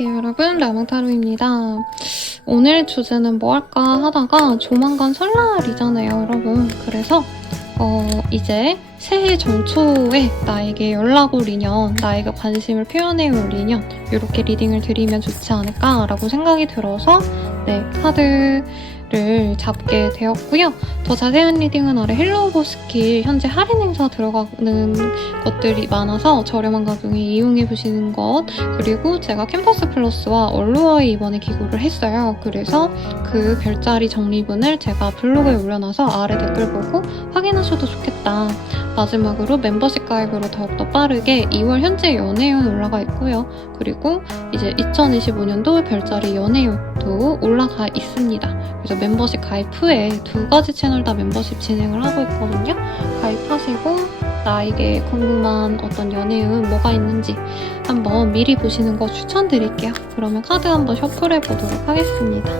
안녕하세요 여러분, 라몽타로입니다. 오늘 주제는 뭐 할까 하다가 조만간 설날이잖아요 여러분. 그래서 이제 새해 정초에 나에게 연락 올 인연, 나에게 관심을 표현해 올 인연, 이렇게 리딩을 드리면 좋지 않을까 라고 생각이 들어서 카드를 잡게 되었고요. 더 자세한 리딩은 아래 헬로우 스킬 현재 할인 행사 들어가는 것들이 많아서 저렴한 가격에 이용해보시는 것, 그리고 제가 캠퍼스 플러스와 얼루어에 이번에 기고를 했어요. 그래서 그 별자리 정리분을 제가 블로그에 올려놔서 아래 댓글 보고 확인하셔도 좋겠다. 마지막으로 멤버십 가입으로 더욱더 빠르게 2월 현재 연애운 올라가 있고요. 그리고 이제 2025년도 별자리 연애운도 올라가 있습니다. 그래서 멤버십 가입 후에 2가지 채널 다 멤버십 진행을 하고 있거든요. 가입하시고 나에게 궁금한 어떤 연애운 뭐가 있는지 한번 미리 보시는 거 추천드릴게요. 그러면 카드 한번 셔플해 보도록 하겠습니다.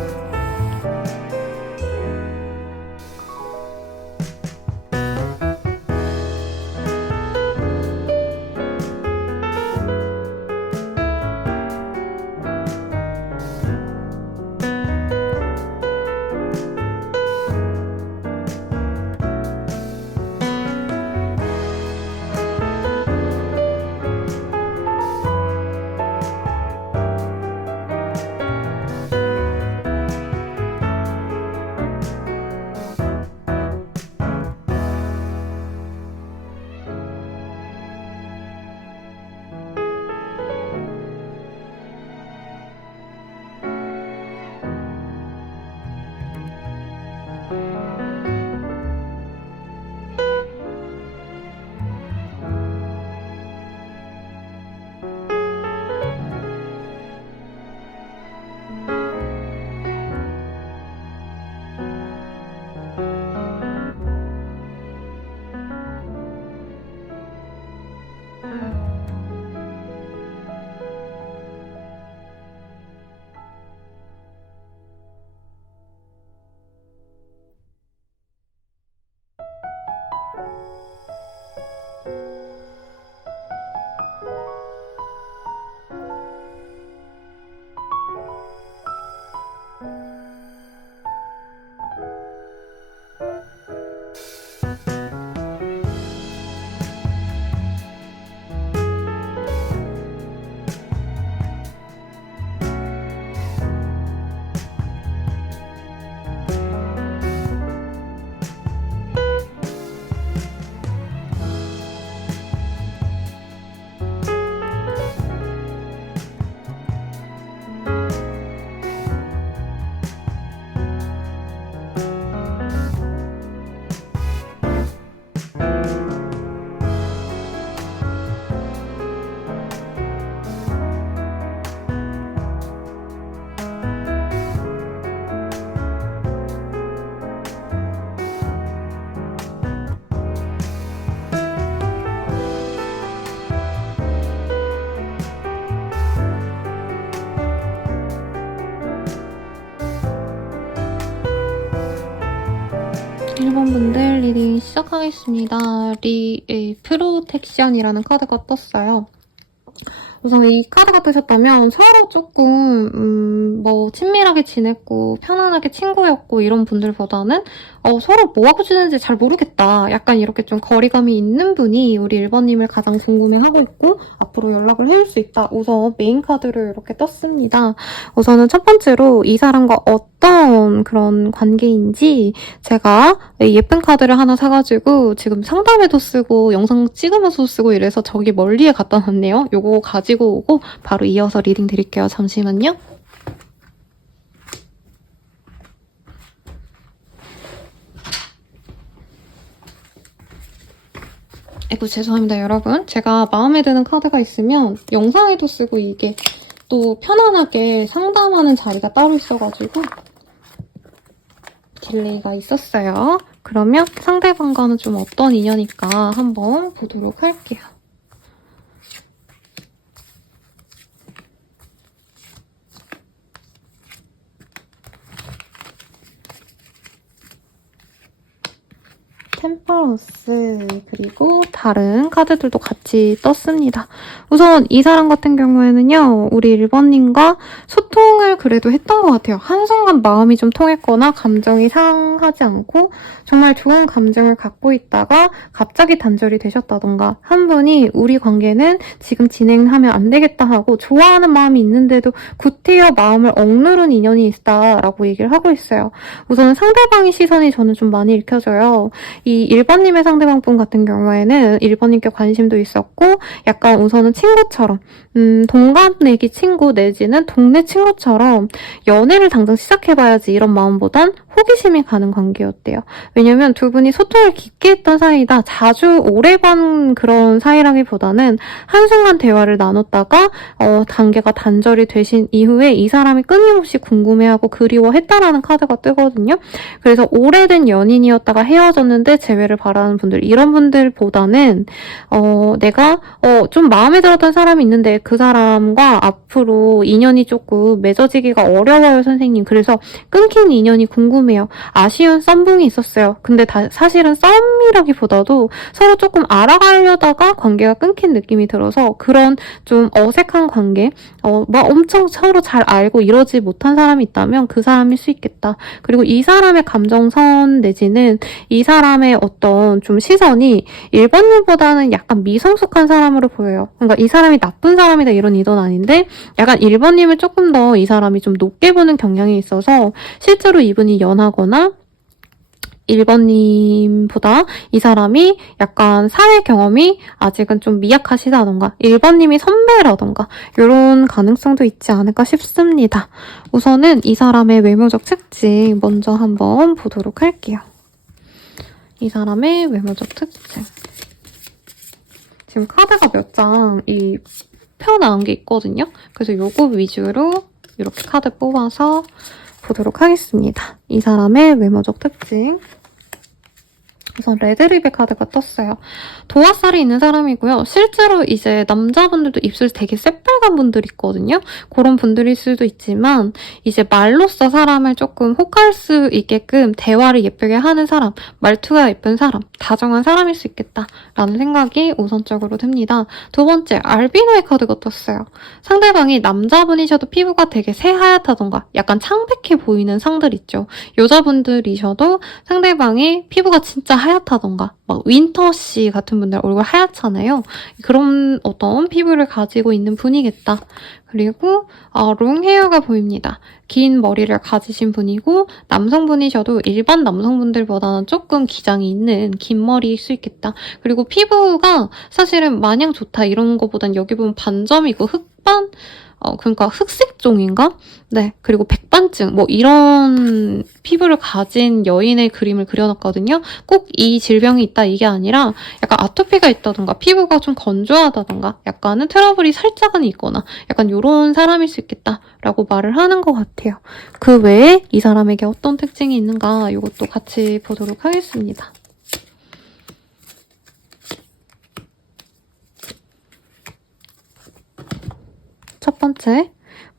분들 리딩 시작하겠습니다. 프로텍션이라는 카드가 떴어요. 우선 이 카드가 뜨셨다면 서로 조금 친밀하게 지냈고 편안하게 친구였고 이런 분들보다는 서로 뭐하고 지내는지 잘 모르겠다. 약간 이렇게 좀 거리감이 있는 분이 우리 1번님을 가장 궁금해하고 있고 앞으로 연락을 해올 수 있다. 우선 메인 카드를 이렇게 떴습니다. 우선은 첫 번째로 이 사람과 어떤 그런 관계인지 제가 예쁜 카드를 하나 사가지고 지금 상담에도 쓰고 영상 찍으면서 쓰고 이래서 저기 멀리에 갖다 놨네요. 요거 가지고 오고 바로 이어서 리딩 드릴게요. 잠시만요. 아이고 죄송합니다 여러분. 제가 마음에 드는 카드가 있으면 영상에도 쓰고 이게 또 편안하게 상담하는 자리가 따로 있어가지고 딜레이가 있었어요. 그러면 상대방과는 좀 어떤 인연일까 한번 보도록 할게요. 캠퍼러스 그리고 다른 카드들도 같이 떴습니다. 우선 이 사람 같은 경우에는요. 우리 1번님과 소통을 그래도 했던 것 같아요. 한순간 마음이 좀 통했거나 감정이 상하지 않고 정말 좋은 감정을 갖고 있다가 갑자기 단절이 되셨다던가 한 분이 우리 관계는 지금 진행하면 안 되겠다 하고 좋아하는 마음이 있는데도 구태여 마음을 억누른 인연이 있다라고 얘기를 하고 있어요. 우선 상대방의 시선이 저는 좀 많이 읽혀져요. 이 1번님의 상대방분 같은 경우에는 1번님께 관심도 있었고 약간 우선은 친구처럼 동갑내기 친구 내지는 동네 친구처럼 연애를 당장 시작해봐야지 이런 마음보단 호기심이 가는 관계였대요. 왜냐면 두 분이 소통을 깊게 했던 사이다. 자주 오래 본 그런 사이라기보다는 한순간 대화를 나눴다가 관계가 단절이 되신 이후에 이 사람이 끊임없이 궁금해하고 그리워했다라는 카드가 뜨거든요. 그래서 오래된 연인이었다가 헤어졌는데 재회를 바라는 분들, 이런 분들보다는 내가 좀 마음에 들었던 사람이 있는데 그 사람과 앞으로 인연이 조금 맺어지기가 어려워요, 선생님. 그래서 끊긴 인연이 궁금해요. 아쉬운 썸붕이 있었어요. 근데 사실은 썸이라기보다도 서로 조금 알아가려다가 관계가 끊긴 느낌이 들어서 그런 좀 어색한 관계, 막 엄청 서로 잘 알고 이러지 못한 사람이 있다면 그 사람일 수 있겠다. 그리고 이 사람의 감정선 내지는 이 사람의 어떤 좀 시선이 1번님보다는 약간 미성숙한 사람으로 보여요. 그러니까 이 사람이 나쁜 사람이다 이런 의도는 아닌데 약간 1번님을 조금 더 이 사람이 좀 높게 보는 경향이 있어서 실제로 이분이 연하거나 1번님보다 이 사람이 약간 사회 경험이 아직은 좀 미약하시다던가 1번님이 선배라던가 이런 가능성도 있지 않을까 싶습니다. 우선은 이 사람의 외모적 특징 먼저 한번 보도록 할게요. 이 사람의 외모적 특징. 지금 카드가 몇 장 펴나온 게 있거든요. 그래서 요거 위주로 이렇게 카드 뽑아서 보도록 하겠습니다. 이 사람의 외모적 특징. 우선 레드립의 카드가 떴어요. 도화살이 있는 사람이고요. 실제로 이제 남자분들도 입술 되게 새빨간 분들 있거든요. 그런 분들일 수도 있지만 이제 말로써 사람을 조금 혹할 수 있게끔 대화를 예쁘게 하는 사람, 말투가 예쁜 사람, 다정한 사람일 수 있겠다라는 생각이 우선적으로 듭니다. 두 번째, 알비노의 카드가 떴어요. 상대방이 남자분이셔도 피부가 되게 새하얗다던가 약간 창백해 보이는 상들 있죠. 여자분들이셔도 상대방이 피부가 진짜 하얗다던가 막 윈터씨 같은 분들 얼굴 하얗잖아요. 그런 어떤 피부를 가지고 있는 분이겠다. 그리고 롱헤어가 보입니다. 긴 머리를 가지신 분이고 남성분이셔도 일반 남성분들보다는 조금 기장이 있는 긴 머리일 수 있겠다. 그리고 피부가 사실은 마냥 좋다 이런 거보단 여기 보면 반점이고 흑반? 그러니까 흑색종인가? 네. 그리고 백반증 뭐 이런 피부를 가진 여인의 그림을 그려놨거든요. 꼭 이 질병이 있다 이게 아니라 약간 아토피가 있다던가 피부가 좀 건조하다던가 약간은 트러블이 살짝은 있거나 약간 이런 사람일 수 있겠다라고 말을 하는 것 같아요. 그 외에 이 사람에게 어떤 특징이 있는가 이것도 같이 보도록 하겠습니다. 첫 번째,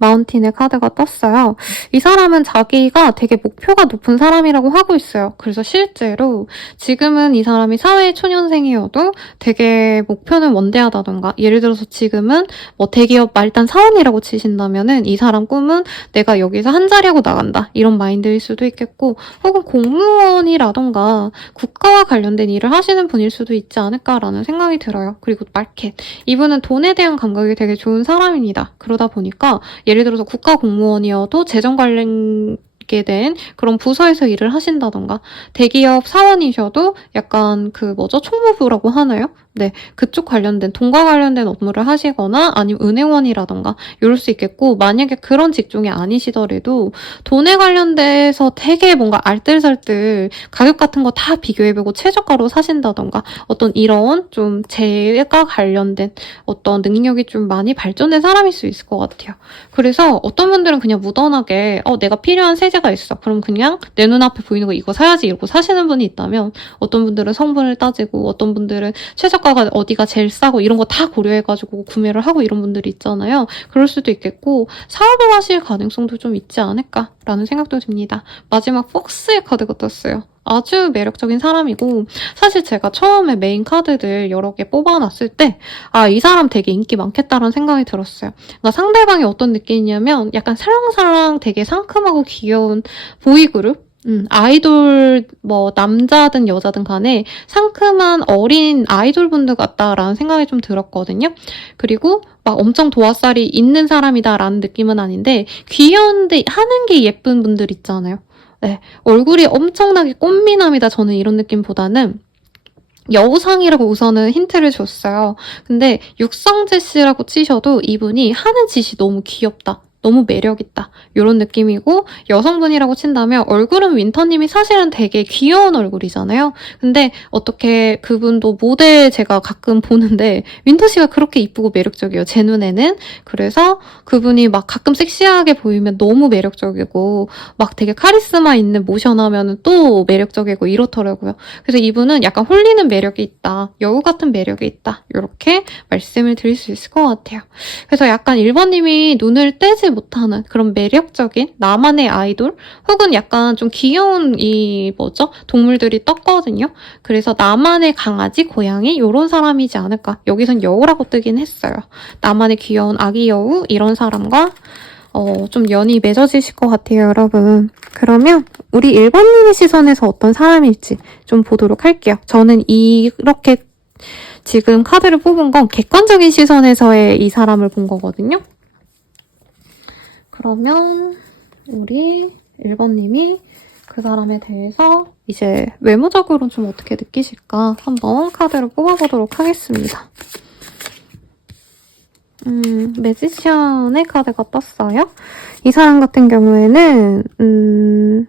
마운틴의 카드가 떴어요. 이 사람은 자기가 되게 목표가 높은 사람이라고 하고 있어요. 그래서 실제로 지금은 이 사람이 사회 초년생이어도 되게 목표는 원대하다던가 예를 들어서 지금은 뭐 대기업 말단 사원이라고 치신다면은 이 사람 꿈은 내가 여기서 한 자리 하고 나간다 이런 마인드일 수도 있겠고 혹은 공무원이라던가 국가와 관련된 일을 하시는 분일 수도 있지 않을까라는 생각이 들어요. 그리고 마켓. 이분은 돈에 대한 감각이 되게 좋은 사람입니다. 그러다 보니까 예를 들어서 국가 공무원이어도 재정 관련게 된 그런 부서에서 일을 하신다던가 대기업 사원이셔도 약간 총무부라고 하나요? 네, 그쪽 관련된 돈과 관련된 업무를 하시거나 아니면 은행원이라던가 이럴 수 있겠고 만약에 그런 직종이 아니시더라도 돈에 관련돼서 되게 뭔가 알뜰살뜰 가격 같은 거 다 비교해보고 최저가로 사신다던가 어떤 이런 좀 재가 관련된 어떤 능력이 좀 많이 발전된 사람일 수 있을 것 같아요. 그래서 어떤 분들은 그냥 무던하게 내가 필요한 세제가 있어. 그럼 그냥 내 눈앞에 보이는 거 이거 사야지 이러고 사시는 분이 있다면 어떤 분들은 성분을 따지고 어떤 분들은 최저가가 어디가 제일 싸고 이런 거 다 고려해가지고 구매를 하고 이런 분들이 있잖아요. 그럴 수도 있겠고 사업을 하실 가능성도 좀 있지 않을까라는 생각도 듭니다. 마지막 폭스의 카드가 떴어요. 아주 매력적인 사람이고, 사실 제가 처음에 메인 카드들 여러 개 뽑아놨을 때, 이 사람 되게 인기 많겠다라는 생각이 들었어요. 그러니까 상대방이 어떤 느낌이냐면 약간 살랑살랑 되게 상큼하고 귀여운 보이그룹? 아이돌, 남자든 여자든 간에 상큼한 어린 아이돌 분들 같다라는 생각이 좀 들었거든요. 그리고 막 엄청 도화살이 있는 사람이다라는 느낌은 아닌데, 귀여운데 하는 게 예쁜 분들 있잖아요. 네. 얼굴이 엄청나게 꽃미남이다. 저는 이런 느낌보다는 여우상이라고 우선은 힌트를 줬어요. 근데 육성재 씨라고 치셔도 이분이 하는 짓이 너무 귀엽다. 너무 매력있다. 이런 느낌이고, 여성분이라고 친다면 얼굴은 윈터님이 사실은 되게 귀여운 얼굴이잖아요. 근데 어떻게 그분도 모델 제가 가끔 보는데 윈터 씨가 그렇게 이쁘고 매력적이에요. 제 눈에는. 그래서 그분이 막 가끔 섹시하게 보이면 너무 매력적이고 막 되게 카리스마 있는 모션 하면은 또 매력적이고 이렇더라고요. 그래서 이분은 약간 홀리는 매력이 있다. 여우 같은 매력이 있다. 이렇게 말씀을 드릴 수 있을 것 같아요. 그래서 약간 1번님이 눈을 떼지 못하는 그런 매력적인 나만의 아이돌 혹은 약간 좀 귀여운 동물들이 떴거든요. 그래서 나만의 강아지, 고양이 이런 사람이지 않을까. 여기선 여우라고 뜨긴 했어요. 나만의 귀여운 아기 여우 이런 사람과 좀 연이 맺어지실 것 같아요, 여러분. 그러면 우리 1번님의 시선에서 어떤 사람일지 좀 보도록 할게요. 저는 이렇게 지금 카드를 뽑은 건 객관적인 시선에서의 이 사람을 본 거거든요. 그러면 우리 1번님이 그 사람에 대해서 이제 외모적으로 좀 어떻게 느끼실까 한번 카드를 뽑아보도록 하겠습니다. 매지션의 카드가 떴어요. 이 사람 같은 경우에는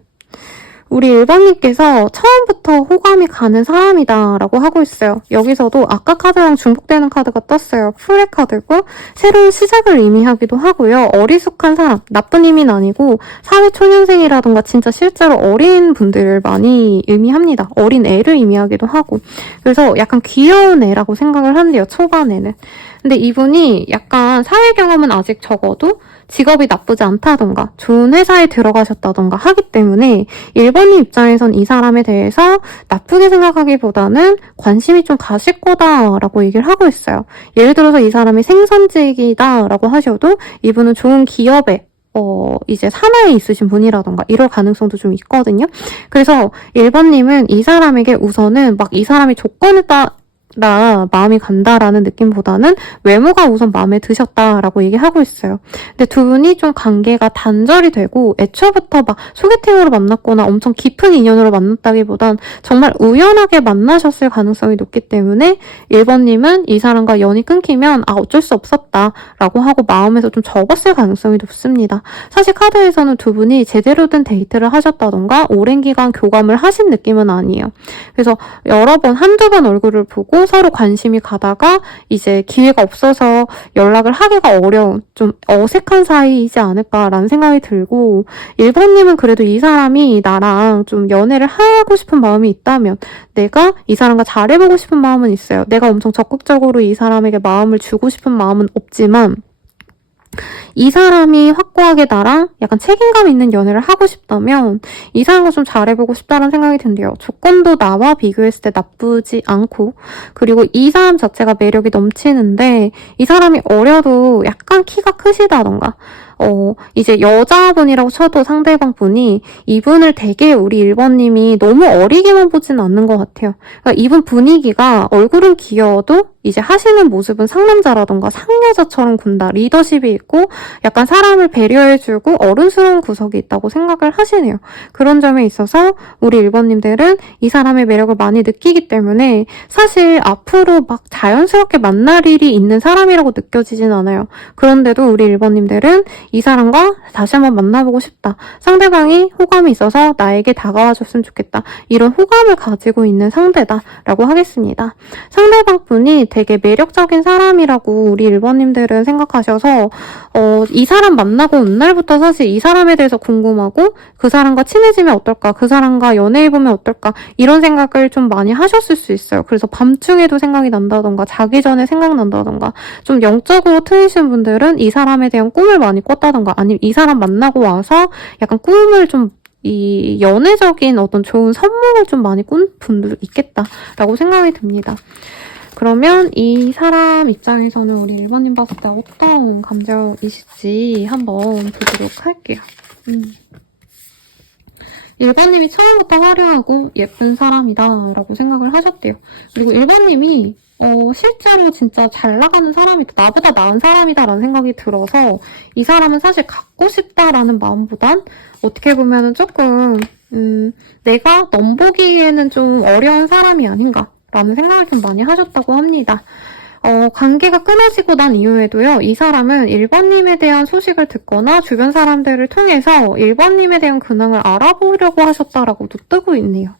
우리 1번님께서 처음부터 호감이 가는 사람이다 라고 하고 있어요. 여기서도 아까 카드랑 중복되는 카드가 떴어요. 풀의 카드고 새로운 시작을 의미하기도 하고요. 어리숙한 사람, 나쁜 의미는 아니고 사회초년생이라던가 진짜 실제로 어린 분들을 많이 의미합니다. 어린 애를 의미하기도 하고. 그래서 약간 귀여운 애라고 생각을 한대요. 초반에는. 근데 이분이 약간 사회 경험은 아직 적어도 직업이 나쁘지 않다던가 좋은 회사에 들어가셨다던가 하기 때문에 1번님 입장에선 이 사람에 대해서 나쁘게 생각하기보다는 관심이 좀 가실 거다라고 얘기를 하고 있어요. 예를 들어서 이 사람이 생선직이다라고 하셔도 이분은 좋은 기업에 이제 산하에 있으신 분이라던가 이럴 가능성도 좀 있거든요. 그래서 1번님은 이 사람에게 우선은 막 이 사람이 조건을 나 마음이 간다라는 느낌보다는 외모가 우선 마음에 드셨다라고 얘기하고 있어요. 근데 두 분이 좀 관계가 단절이 되고 애초부터 막 소개팅으로 만났거나 엄청 깊은 인연으로 만났다기보단 정말 우연하게 만나셨을 가능성이 높기 때문에 1번님은 이 사람과 연이 끊기면 어쩔 수 없었다라고 하고 마음에서 좀 접었을 가능성이 높습니다. 사실 카드에서는 두 분이 제대로 된 데이트를 하셨다던가 오랜 기간 교감을 하신 느낌은 아니에요. 그래서 여러 번 한두 번 얼굴을 보고 서로 관심이 가다가 이제 기회가 없어서 연락을 하기가 어려운 좀 어색한 사이이지 않을까라는 생각이 들고 1번님은 그래도 이 사람이 나랑 좀 연애를 하고 싶은 마음이 있다면 내가 이 사람과 잘해보고 싶은 마음은 있어요. 내가 엄청 적극적으로 이 사람에게 마음을 주고 싶은 마음은 없지만 이 사람이 확고하게 나랑 약간 책임감 있는 연애를 하고 싶다면 이 사람과 좀 잘해보고 싶다는 생각이 든대요. 조건도 나와 비교했을 때 나쁘지 않고 그리고 이 사람 자체가 매력이 넘치는데 이 사람이 어려도 약간 키가 크시다던가 이제 여자분이라고 쳐도 상대방 분이 이분을 되게 우리 1번님이 너무 어리게만 보진 않는 것 같아요. 그러니까 이분 분위기가 얼굴은 귀여워도 이제 하시는 모습은 상남자라던가 상여자처럼 군다. 리더십이 있고 약간 사람을 배려해주고 어른스러운 구석이 있다고 생각을 하시네요. 그런 점에 있어서 우리 1번님들은 이 사람의 매력을 많이 느끼기 때문에 사실 앞으로 막 자연스럽게 만날 일이 있는 사람이라고 느껴지진 않아요. 그런데도 우리 1번님들은 이 사람과 다시 한번 만나보고 싶다. 상대방이 호감이 있어서 나에게 다가와줬으면 좋겠다. 이런 호감을 가지고 있는 상대다라고 하겠습니다. 상대방 분이 되게 매력적인 사람이라고 우리 1번님들은 생각하셔서 이 사람 만나고 온 날부터 사실 이 사람에 대해서 궁금하고 그 사람과 친해지면 어떨까? 그 사람과 연애해보면 어떨까? 이런 생각을 좀 많이 하셨을 수 있어요. 그래서 밤중에도 생각이 난다던가 자기 전에 생각난다던가 좀 영적으로 트이신 분들은 이 사람에 대한 꿈을 많이 꿨다던가 아니면 이 사람 만나고 와서 약간 꿈을 좀 이 연애적인 어떤 좋은 선물을 좀 많이 꾼 분도 있겠다라고 생각이 듭니다. 그러면 이 사람 입장에서는 우리 1번님 봤을 때 어떤 감정이실지 한번 보도록 할게요. 1번님이 처음부터 화려하고 예쁜 사람이다 라고 생각을 하셨대요. 그리고 1번님이 실제로 진짜 잘 나가는 사람이다, 나보다 나은 사람이다 라는 생각이 들어서 이 사람은 사실 갖고 싶다라는 마음보단 어떻게 보면은 조금 내가 넘보기에는 좀 어려운 사람이 아닌가 라는 생각을 좀 많이 하셨다고 합니다. 관계가 끊어지고 난 이후에도요, 이 사람은 1번님에 대한 소식을 듣거나 주변 사람들을 통해서 1번님에 대한 근황을 알아보려고 하셨다라고도 뜨고 있네요.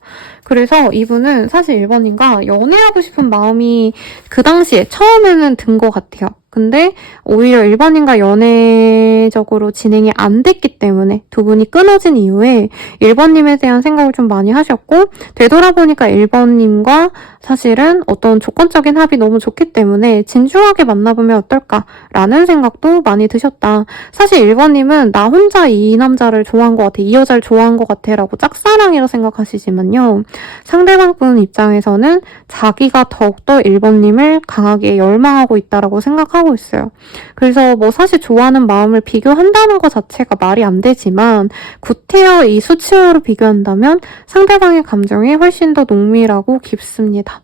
그래서 이분은 사실 1번님과 연애하고 싶은 마음이 그 당시에 처음에는 든 것 같아요. 근데 오히려 1번님과 연애적으로 진행이 안 됐기 때문에 두 분이 끊어진 이후에 1번님에 대한 생각을 좀 많이 하셨고, 되돌아보니까 1번님과 사실은 어떤 조건적인 합이 너무 좋기 때문에 진중하게 만나보면 어떨까라는 생각도 많이 드셨다. 사실 1번님은 나 혼자 이 남자를 좋아한 것 같아, 이 여자를 좋아한 것 같아 라고 짝사랑이라 생각하시지만요, 상대방 분 입장에서는 자기가 더욱더 1번님을 강하게 열망하고 있다라고 생각하고 있어요. 그래서 뭐 사실 좋아하는 마음을 비교한다는 것 자체가 말이 안 되지만, 구태여 이 수치어로 비교한다면 상대방의 감정이 훨씬 더 농밀하고 깊습니다.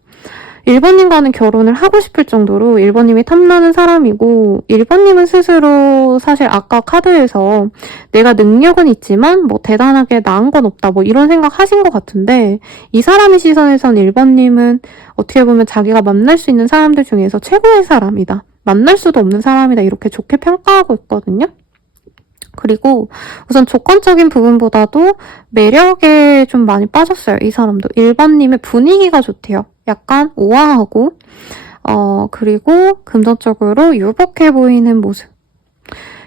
1번님과는 결혼을 하고 싶을 정도로 1번님이 탐나는 사람이고, 1번님은 스스로 사실 아까 카드에서 내가 능력은 있지만 뭐 대단하게 나은 건 없다 뭐 이런 생각 하신 것 같은데, 이 사람의 시선에선 1번님은 어떻게 보면 자기가 만날 수 있는 사람들 중에서 최고의 사람이다, 만날 수도 없는 사람이다, 이렇게 좋게 평가하고 있거든요. 그리고 우선 조건적인 부분보다도 매력에 좀 많이 빠졌어요, 이 사람도. 1번님의 분위기가 좋대요. 약간 우아하고, 그리고 금전적으로 유복해 보이는 모습.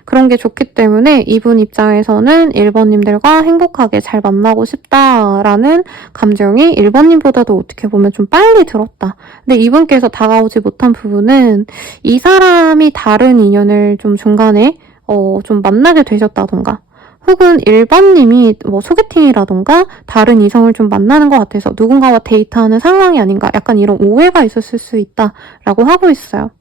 그런 게 좋기 때문에 이분 입장에서는 1번님들과 행복하게 잘 만나고 싶다라는 감정이 1번님보다도 어떻게 보면 좀 빨리 들었다. 근데 이분께서 다가오지 못한 부분은 이 사람이 다른 인연을 좀 중간에 좀 만나게 되셨다던가, 혹은 1번님이 뭐 소개팅이라던가 다른 이성을 좀 만나는 것 같아서 누군가와 데이트하는 상황이 아닌가, 약간 이런 오해가 있었을 수 있다라고 하고 있어요.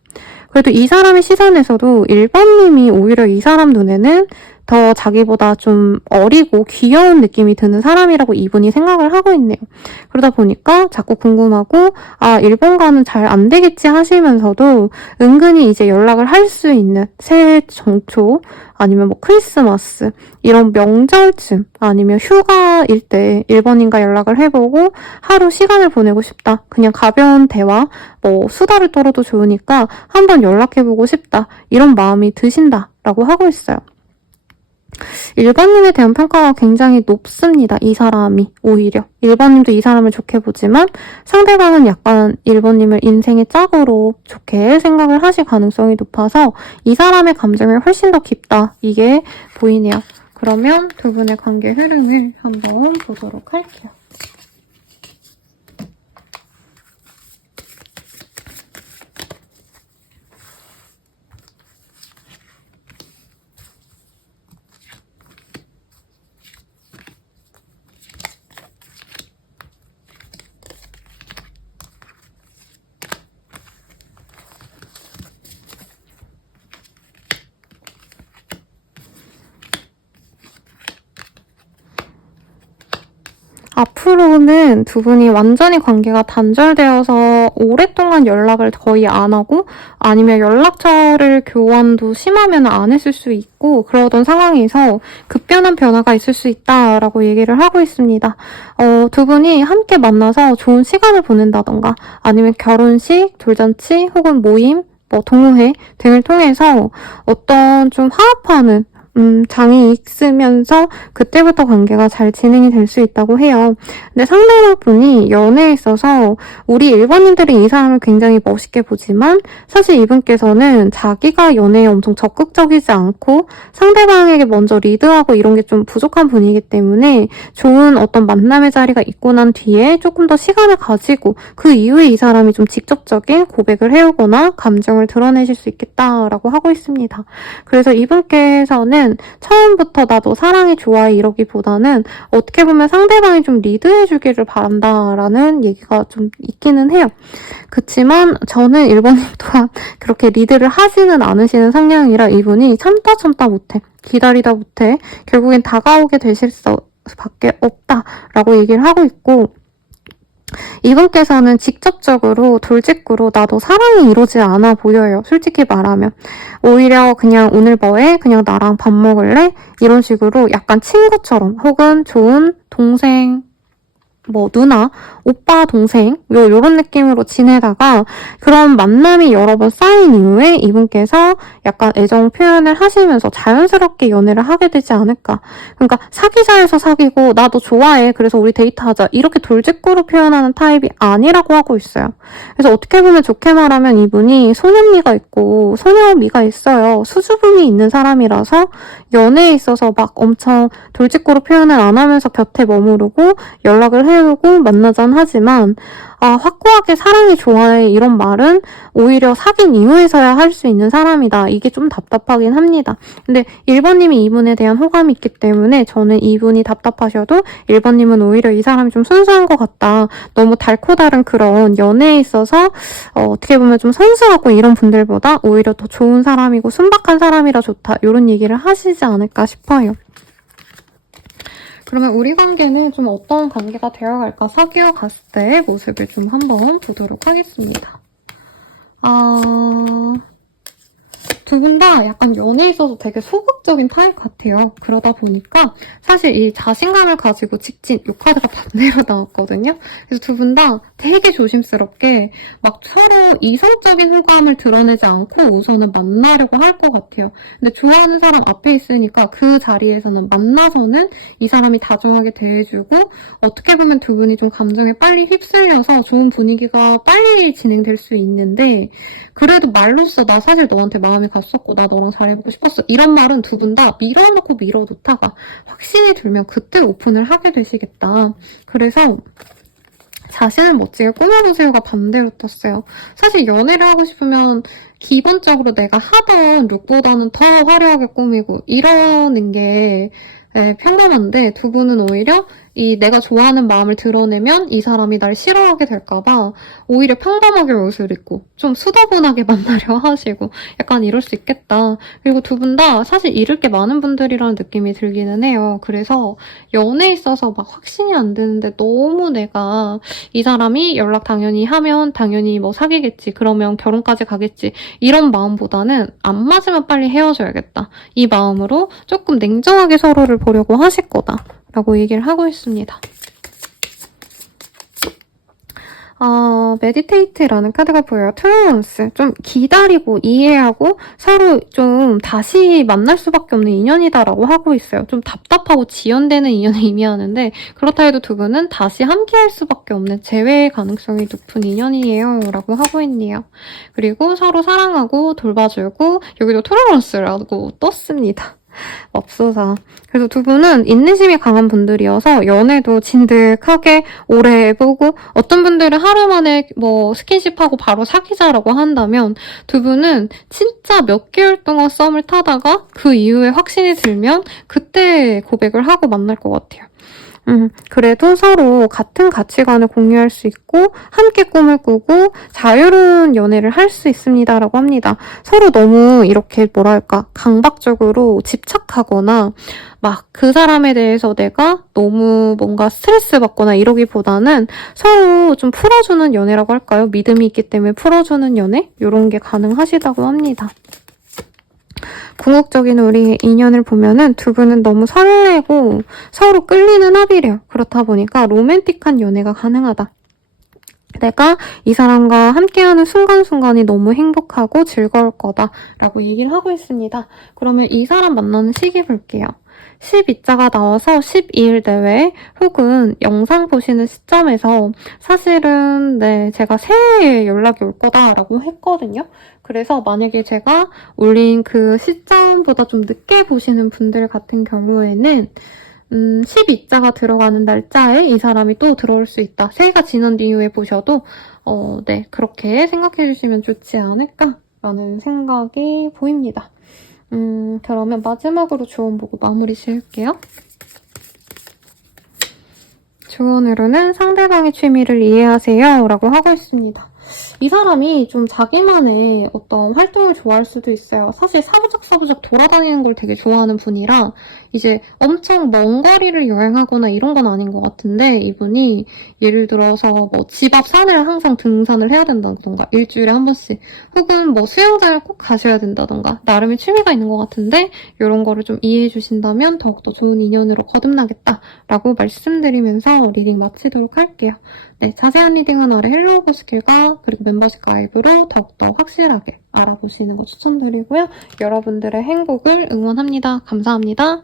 그래도 이 사람의 시선에서도 1번님이 오히려 이 사람 눈에는 더 자기보다 좀 어리고 귀여운 느낌이 드는 사람이라고 이분이 생각을 하고 있네요. 그러다 보니까 자꾸 궁금하고, 1번과는 잘 안 되겠지 하시면서도 은근히 이제 연락을 할 수 있는 새해 정초, 아니면 뭐 크리스마스, 이런 명절쯤, 아니면 휴가일 때 1번님과 연락을 해보고 하루 시간을 보내고 싶다, 그냥 가벼운 대화, 뭐 수다를 떨어도 좋으니까 한번 연락해보고 싶다, 이런 마음이 드신다라고 하고 있어요. 1번님에 대한 평가가 굉장히 높습니다, 이 사람이. 오히려 1번님도 이 사람을 좋게 보지만 상대방은 약간 1번님을 인생의 짝으로 좋게 생각을 하실 가능성이 높아서 이 사람의 감정이 훨씬 더 깊다, 이게 보이네요. 그러면 두 분의 관계 흐름을 한번 보도록 할게요. 앞으로는 두 분이 완전히 관계가 단절되어서 오랫동안 연락을 거의 안 하고, 아니면 연락처를 교환도 심하면 안 했을 수 있고, 그러던 상황에서 급변한 변화가 있을 수 있다라고 얘기를 하고 있습니다. 두 분이 함께 만나서 좋은 시간을 보낸다던가, 아니면 결혼식, 돌잔치, 혹은 모임, 뭐 동호회 등을 통해서 어떤 좀 화합하는 장이 있으면서 그때부터 관계가 잘 진행이 될 수 있다고 해요. 근데 상대방 분이 연애에 있어서 우리 1번님들이 이 사람을 굉장히 멋있게 보지만, 사실 이분께서는 자기가 연애에 엄청 적극적이지 않고 상대방에게 먼저 리드하고 이런 게 좀 부족한 분이기 때문에 좋은 어떤 만남의 자리가 있고 난 뒤에 조금 더 시간을 가지고 그 이후에 이 사람이 좀 직접적인 고백을 해오거나 감정을 드러내실 수 있겠다라고 하고 있습니다. 그래서 이분께서는 때는 처음부터 나 너 사랑이 좋아해 이러기보다는 어떻게 보면 상대방이 좀 리드해주기를 바란다라는 얘기가 좀 있기는 해요. 그치만 저는 1번님 또한 그렇게 리드를 하지는 않으시는 성향이라 이분이 참다 못해, 기다리다 못해 결국엔 다가오게 되실 수밖에 없다라고 얘기를 하고 있고, 이분께서는 직접적으로 돌직구로 나도 사랑이 이루지 않아 보여요. 솔직히 말하면. 오히려 그냥 오늘 뭐해? 그냥 나랑 밥 먹을래? 이런 식으로 약간 친구처럼 혹은 좋은 동생, 뭐 누나, 오빠, 동생 요런 느낌으로 지내다가 그런 만남이 여러 번 쌓인 이후에 이분께서 약간 애정 표현을 하시면서 자연스럽게 연애를 하게 되지 않을까. 그러니까 사귀자 해서 사귀고 나 너 좋아해 그래서 우리 데이트하자 이렇게 돌직구로 표현하는 타입이 아니라고 하고 있어요. 그래서 어떻게 보면 좋게 말하면 이분이 소년미가 있고 소녀미가 있어요. 수줍음이 있는 사람이라서 연애에 있어서 막 엄청 돌직구로 표현을 안 하면서 곁에 머무르고 연락을 해오고 만나잔 하지만 확고하게 사랑이 좋아해 이런 말은 오히려 사귄 이후에서야 할 수 있는 사람이다. 이게 좀 답답하긴 합니다. 근데 1번님이 이분에 대한 호감이 있기 때문에 저는 이분이 답답하셔도 1번님은 오히려 이 사람이 좀 순수한 것 같다. 너무 달고 다른 그런 연애에 있어서 어떻게 보면 좀 선수하고 이런 분들보다 오히려 더 좋은 사람이고 순박한 사람이라 좋다. 이런 얘기를 하시지 않을까 싶어요. 그러면 우리 관계는 좀 어떤 관계가 되어갈까? 사귀어 갔을 때의 모습을 좀 한번 보도록 하겠습니다. 두 분 다 약간 연애에 있어서 되게 소극적인 타입 같아요. 그러다 보니까 사실 이 자신감을 가지고 직진, 이 카드가 반대로 나왔거든요. 그래서 두 분 다 되게 조심스럽게 막 서로 이성적인 호감을 드러내지 않고 우선은 만나려고 할 것 같아요. 근데 좋아하는 사람 앞에 있으니까 그 자리에서는 만나서는 이 사람이 다정하게 대해주고 어떻게 보면 두 분이 좀 감정에 빨리 휩쓸려서 좋은 분위기가 빨리 진행될 수 있는데 그래도 말로써 나 사실 너한테 마음이 갔었고 나 너랑 잘해보고 싶었어 이런 말은 두 분 다 밀어놓고 밀어놓다가 확신이 들면 그때 오픈을 하게 되시겠다. 그래서 자신을 멋지게 꾸며보세요가 반대로 떴어요. 사실 연애를 하고 싶으면 기본적으로 내가 하던 룩보다는 더 화려하게 꾸미고 이러는 게 평범한데 두 분은 오히려 이 내가 좋아하는 마음을 드러내면 이 사람이 날 싫어하게 될까봐 오히려 평범하게 옷을 입고 좀 수다분하게 만나려 하시고 약간 이럴 수 있겠다. 그리고 두 분 다 사실 잃을 게 많은 분들이라는 느낌이 들기는 해요. 그래서 연애에 있어서 막 확신이 안 드는데 너무 내가 이 사람이 연락 당연히 하면 당연히 뭐 사귀겠지. 그러면 결혼까지 가겠지. 이런 마음보다는 안 맞으면 빨리 헤어져야겠다. 이 마음으로 조금 냉정하게 서로를 보려고 하실 거다. 라고 얘기를 하고 있습니다. 메디테이트라는 카드가 보여요. 톨러런스. 좀 기다리고 이해하고 서로 좀 다시 만날 수밖에 없는 인연이다라고 하고 있어요. 좀 답답하고 지연되는 인연을 의미하는데 그렇다 해도 두 분은 다시 함께할 수밖에 없는 재회의 가능성이 높은 인연이에요. 라고 하고 있네요. 그리고 서로 사랑하고 돌봐주고 여기도 톨러런스라고 떴습니다. 맙소사. 그래서 두 분은 인내심이 강한 분들이어서 연애도 진득하게 오래 해보고 어떤 분들은 하루 만에 뭐 스킨십하고 바로 사귀자라고 한다면 두 분은 진짜 몇 개월 동안 썸을 타다가 그 이후에 확신이 들면 그때 고백을 하고 만날 것 같아요. 그래도 서로 같은 가치관을 공유할 수 있고 함께 꿈을 꾸고 자유로운 연애를 할 수 있습니다라고 합니다. 서로 너무 이렇게 뭐랄까 강박적으로 집착하거나 막 그 사람에 대해서 내가 너무 뭔가 스트레스 받거나 이러기보다는 서로 좀 풀어주는 연애라고 할까요? 믿음이 있기 때문에 풀어주는 연애? 이런 게 가능하시다고 합니다. 궁극적인 우리 인연을 보면은 두 분은 너무 설레고 서로 끌리는 합이래요. 그렇다 보니까 로맨틱한 연애가 가능하다. 내가 이 사람과 함께하는 순간순간이 너무 행복하고 즐거울 거다라고 얘기를 하고 있습니다. 그러면 이 사람 만나는 시기 볼게요. 12자가 나와서 12일 내외 혹은 영상 보시는 시점에서 사실은 제가 새해에 연락이 올 거다라고 했거든요. 그래서 만약에 제가 올린 그 시점보다 좀 늦게 보시는 분들 같은 경우에는 12자가 들어가는 날짜에 이 사람이 또 들어올 수 있다. 새해가 지난 이후에 보셔도 그렇게 생각해 주시면 좋지 않을까라는 생각이 보입니다. 그러면 마지막으로 조언 보고 마무리 지을게요. 조언으로는 상대방의 취미를 이해하세요 라고 하고 있습니다. 이 사람이 좀 자기만의 어떤 활동을 좋아할 수도 있어요. 사실 사부작사부작 돌아다니는 걸 되게 좋아하는 분이라 이제 엄청 먼 거리를 여행하거나 이런 건 아닌 것 같은데 이분이 예를 들어서 뭐 집 앞 산을 항상 등산을 해야 된다던가 일주일에 한 번씩 혹은 뭐 수영장을 꼭 가셔야 된다던가 나름의 취미가 있는 것 같은데 이런 거를 좀 이해해 주신다면 더욱더 좋은 인연으로 거듭나겠다라고 말씀드리면서 리딩 마치도록 할게요. 네, 자세한 리딩은 아래 헬로우 스킬과 그리고 멤버십 가입으로 더욱더 확실하게 알아보시는 거 추천드리고요. 여러분들의 행복을 응원합니다. 감사합니다.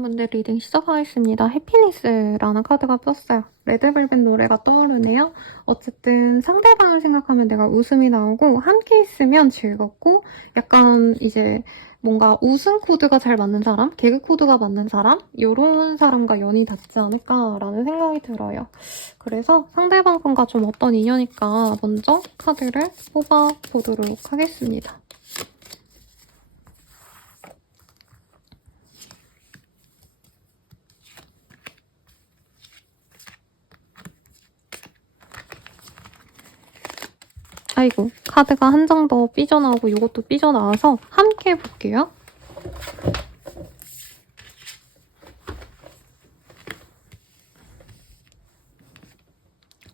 여러분들 리딩 시작하겠습니다. 해피니스라는 카드가 떴어요. 레드벨벳 노래가 떠오르네요. 어쨌든 상대방을 생각하면 내가 웃음이 나오고 함께 있으면 즐겁고 약간 이제 뭔가 웃음 코드가 잘 맞는 사람, 개그 코드가 맞는 사람 이런 사람과 연이 닿지 않을까라는 생각이 들어요. 그래서 상대방과 좀 어떤 인연일까 먼저 카드를 뽑아보도록 하겠습니다. 아이고, 카드가 한 장 더 삐져나오고 이것도 삐져나와서 함께 볼게요.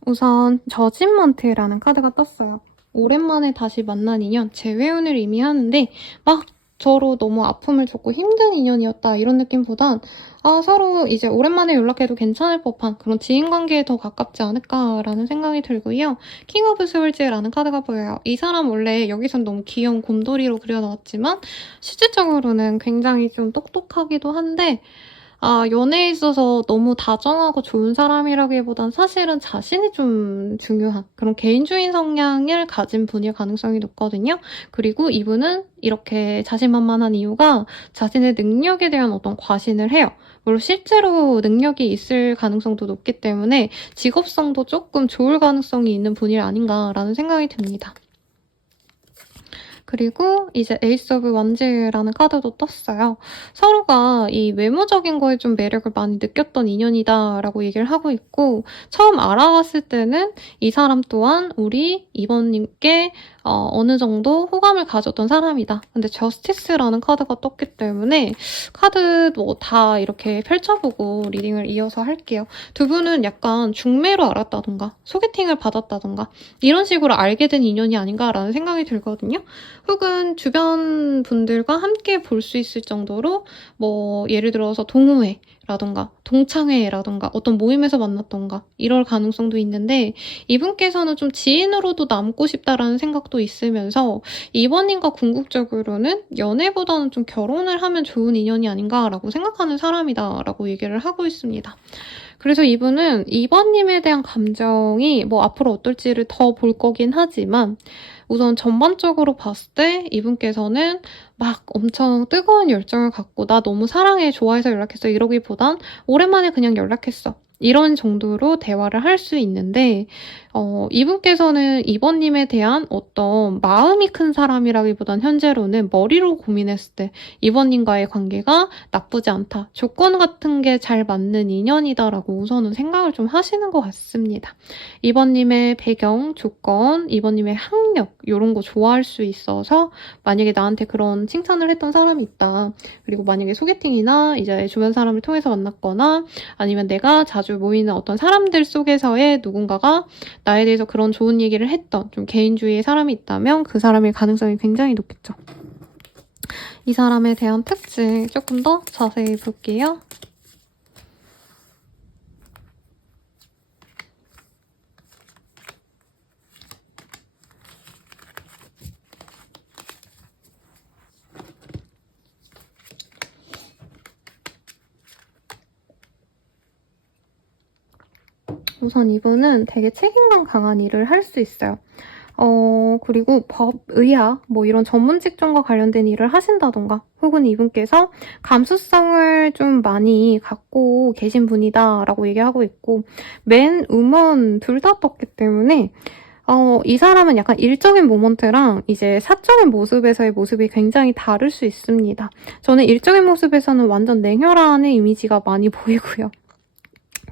우선 저짓먼트라는 카드가 떴어요. 오랜만에 다시 만난 인연, 재회운을 의미하는데 막 저로 너무 아픔을 줬고 힘든 인연이었다 이런 느낌보단 서로 이제 오랜만에 연락해도 괜찮을 법한 그런 지인관계에 더 가깝지 않을까라는 생각이 들고요. 킹 오브 스월즈라는 카드가 보여요. 이 사람 원래 여기선 너무 귀여운 곰돌이로 그려놨지만 실질적으로는 굉장히 좀 똑똑하기도 한데 연애에 있어서 너무 다정하고 좋은 사람이라기보단 사실은 자신이 좀 중요한 그런 개인주의 성향을 가진 분일 가능성이 높거든요. 그리고 이분은 이렇게 자신만만한 이유가 자신의 능력에 대한 어떤 과신을 해요. 물론 실제로 능력이 있을 가능성도 높기 때문에 직업성도 조금 좋을 가능성이 있는 분이 아닌가라는 생각이 듭니다. 그리고 이제 에이스 오브 원즈라는 카드도 떴어요. 서로가 이 외모적인 거에 좀 매력을 많이 느꼈던 인연이다라고 얘기를 하고 있고, 처음 알아왔을 때는 이 사람 또한 우리 이번님께 어느 정도 호감을 가졌던 사람이다. 근데 저스티스라는 카드가 떴기 때문에 카드 뭐 다 이렇게 펼쳐보고 리딩을 이어서 할게요. 두 분은 약간 중매로 알았다던가 소개팅을 받았다던가 이런 식으로 알게 된 인연이 아닌가라는 생각이 들거든요. 혹은 주변 분들과 함께 볼 수 있을 정도로 뭐 예를 들어서 동호회라던가 동창회라던가 어떤 모임에서 만났던가 이럴 가능성도 있는데, 이분께서는 좀 지인으로도 남고 싶다라는 생각도 있으면서 이번님과 궁극적으로는 연애보다는 좀 결혼을 하면 좋은 인연이 아닌가라고 생각하는 사람이다라고 얘기를 하고 있습니다. 그래서 이분은 이번님에 대한 감정이 뭐 앞으로 어떨지를 더 볼 거긴 하지만, 우선 전반적으로 봤을 때 이분께서는 막 엄청 뜨거운 열정을 갖고 나 너무 사랑해, 좋아해서 연락했어 이러기보단 오랜만에 그냥 연락했어 이런 정도로 대화를 할 수 있는데, 이분께서는 이번님에 대한 어떤 마음이 큰 사람이라기보단 현재로는 머리로 고민했을 때 이번님과의 관계가 나쁘지 않다, 조건 같은 게 잘 맞는 인연이다라고 우선은 생각을 좀 하시는 것 같습니다. 이번님의 배경, 조건, 이번님의 학력 이런 거 좋아할 수 있어서 만약에 나한테 그런 칭찬을 했던 사람이 있다, 그리고 만약에 소개팅이나 이제 주변 사람을 통해서 만났거나 아니면 내가 자주 모이는 어떤 사람들 속에서의 누군가가 나에 대해서 그런 좋은 얘기를 했던 좀 개인주의의 사람이 있다면 그 사람일 가능성이 굉장히 높겠죠. 이 사람에 대한 특징 조금 더 자세히 볼게요. 우선 이분은 되게 책임감 강한 일을 할 수 있어요. 그리고 법, 의학 뭐 이런 전문 직종과 관련된 일을 하신다던가, 혹은 이분께서 감수성을 좀 많이 갖고 계신 분이다라고 얘기하고 있고, 맨, 우먼 둘 다 떴기 때문에 이 사람은 약간 일적인 모먼트랑 이제 사적인 모습에서의 모습이 굉장히 다를 수 있습니다. 저는 일적인 모습에서는 완전 냉혈한의 이미지가 많이 보이고요.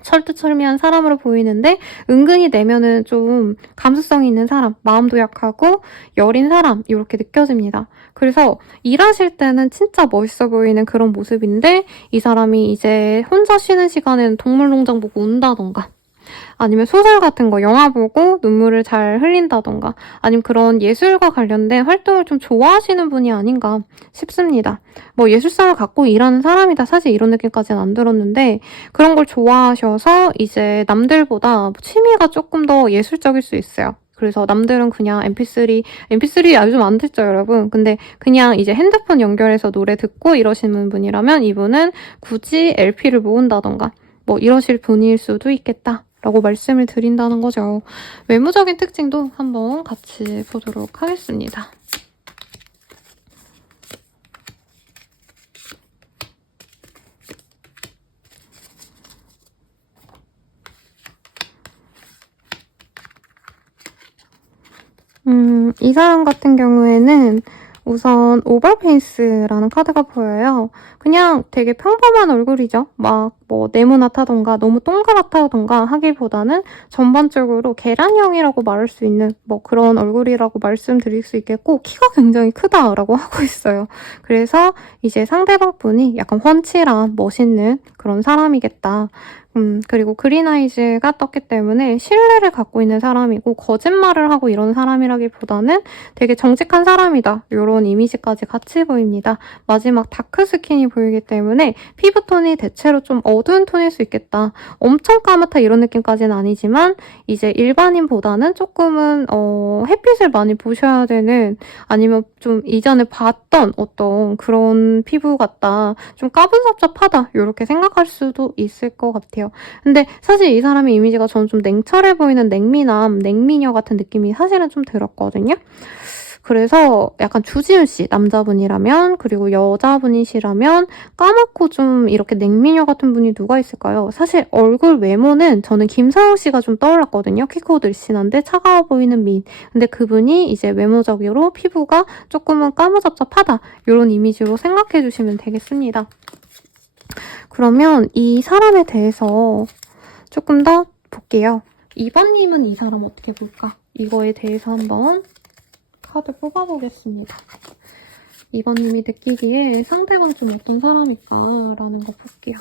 철두철미한 사람으로 보이는데 은근히 내면은 좀 감수성이 있는 사람, 마음도 약하고 여린 사람 이렇게 느껴집니다. 그래서 일하실 때는 진짜 멋있어 보이는 그런 모습인데, 이 사람이 이제 혼자 쉬는 시간에는 동물농장 보고 운다던가, 아니면 소설 같은 거, 영화 보고 눈물을 잘 흘린다던가, 아니면 그런 예술과 관련된 활동을 좀 좋아하시는 분이 아닌가 싶습니다. 뭐 예술성을 갖고 일하는 사람이다, 사실 이런 느낌까지는 안 들었는데, 그런 걸 좋아하셔서 이제 남들보다 취미가 조금 더 예술적일 수 있어요. 그래서 남들은 그냥 MP3 요즘 안 듣죠, 여러분? 근데 그냥 이제 핸드폰 연결해서 노래 듣고 이러시는 분이라면 이분은 굳이 LP를 모은다던가 뭐 이러실 분일 수도 있겠다 라고 말씀을 드린다는 거죠. 외모적인 특징도 한번 같이 보도록 하겠습니다. 이 사람 같은 경우에는 우선 오버페이스라는 카드가 보여요. 그냥 되게 평범한 얼굴이죠. 막 뭐 네모나타던가 너무 동그랗다던가 하기보다는 전반적으로 계란형이라고 말할 수 있는 뭐 그런 얼굴이라고 말씀드릴 수 있겠고, 키가 굉장히 크다라고 하고 있어요. 그래서 이제 상대방분이 약간 훤칠한 멋있는 그런 사람이겠다. 그리고 그린 아이즈가 떴기 때문에 신뢰를 갖고 있는 사람이고, 거짓말을 하고 이런 사람이라기보다는 되게 정직한 사람이다, 이런 이미지까지 같이 보입니다. 마지막 다크 스킨이 보이기 때문에 피부톤이 대체로 좀 어두운 톤일 수 있겠다. 엄청 까맣다 이런 느낌까지는 아니지만 이제 일반인보다는 조금은 햇빛을 많이 보셔야 되는, 아니면 좀 이전에 봤던 어떤 그런 피부 같다, 좀 까분잡잡하다 이렇게 생각할 수도 있을 것 같아요. 근데 사실 이 사람의 이미지가 저는 좀 냉철해 보이는 냉미남, 냉미녀 같은 느낌이 사실은 좀 들었거든요. 그래서 약간 주지훈 씨, 남자분이라면, 그리고 여자분이시라면 까맣고 좀 이렇게 냉미녀 같은 분이 누가 있을까요? 사실 얼굴 외모는 저는 김서영 씨가 좀 떠올랐거든요. 키 크고 늘씬한데 차가워 보이는 미인. 근데 그분이 이제 외모적으로 피부가 조금은 까무잡잡하다. 이런 이미지로 생각해 주시면 되겠습니다. 그러면 이 사람에 대해서 조금 더 볼게요. 2번님은 이 사람 어떻게 볼까? 이거에 대해서 한번 카드 뽑아보겠습니다. 2번님이 느끼기에 상대방 좀 어떤 사람일까라는 거 볼게요.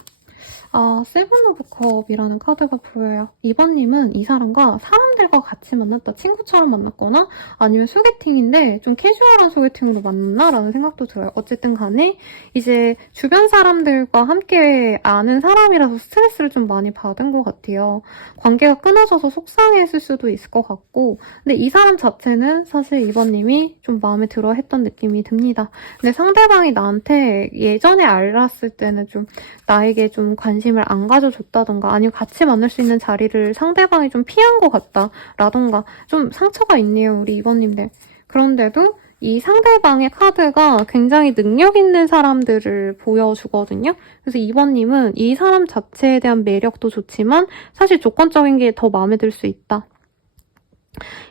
세븐 오브 컵이라는 카드가 보여요. 2번님은 이 사람과 사람들과 같이 만났다. 친구처럼 만났거나 아니면 소개팅인데 좀 캐주얼한 소개팅으로 만났나라는 생각도 들어요. 어쨌든 간에 이제 주변 사람들과 함께 아는 사람이라서 스트레스를 좀 많이 받은 것 같아요. 관계가 끊어져서 속상했을 수도 있을 것 같고 근데 이 사람 자체는 사실 2번님이 좀 마음에 들어 했던 느낌이 듭니다. 근데 상대방이 나한테 예전에 알았을 때는 좀 나에게 좀 관심을 안 가져줬다던가 아니면 같이 만날 수 있는 자리를 상대방이 좀 피한 것 같다라던가 좀 상처가 있네요, 우리 2번님들. 그런데도 이 상대방의 카드가 굉장히 능력 있는 사람들을 보여주거든요. 그래서 2번님은 이 사람 자체에 대한 매력도 좋지만 사실 조건적인 게 더 마음에 들 수 있다.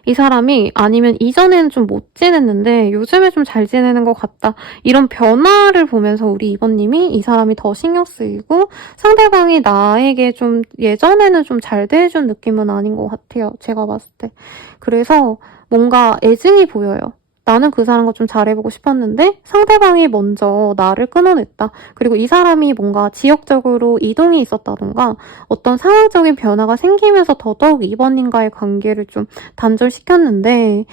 이 사람이 아니면 이전에는 좀 못 지냈는데 요즘에 좀 잘 지내는 것 같다. 이런 변화를 보면서 우리 2번님이 이 사람이 더 신경 쓰이고 상대방이 나에게 좀 예전에는 좀 잘 대해준 느낌은 아닌 것 같아요. 제가 봤을 때. 그래서 뭔가 애증이 보여요. 나는 그 사람과 좀 잘해보고 싶었는데 상대방이 먼저 나를 끊어냈다. 그리고 이 사람이 뭔가 지역적으로 이동이 있었다던가 어떤 상황적인 변화가 생기면서 더더욱 2번님과의 관계를 좀 단절시켰는데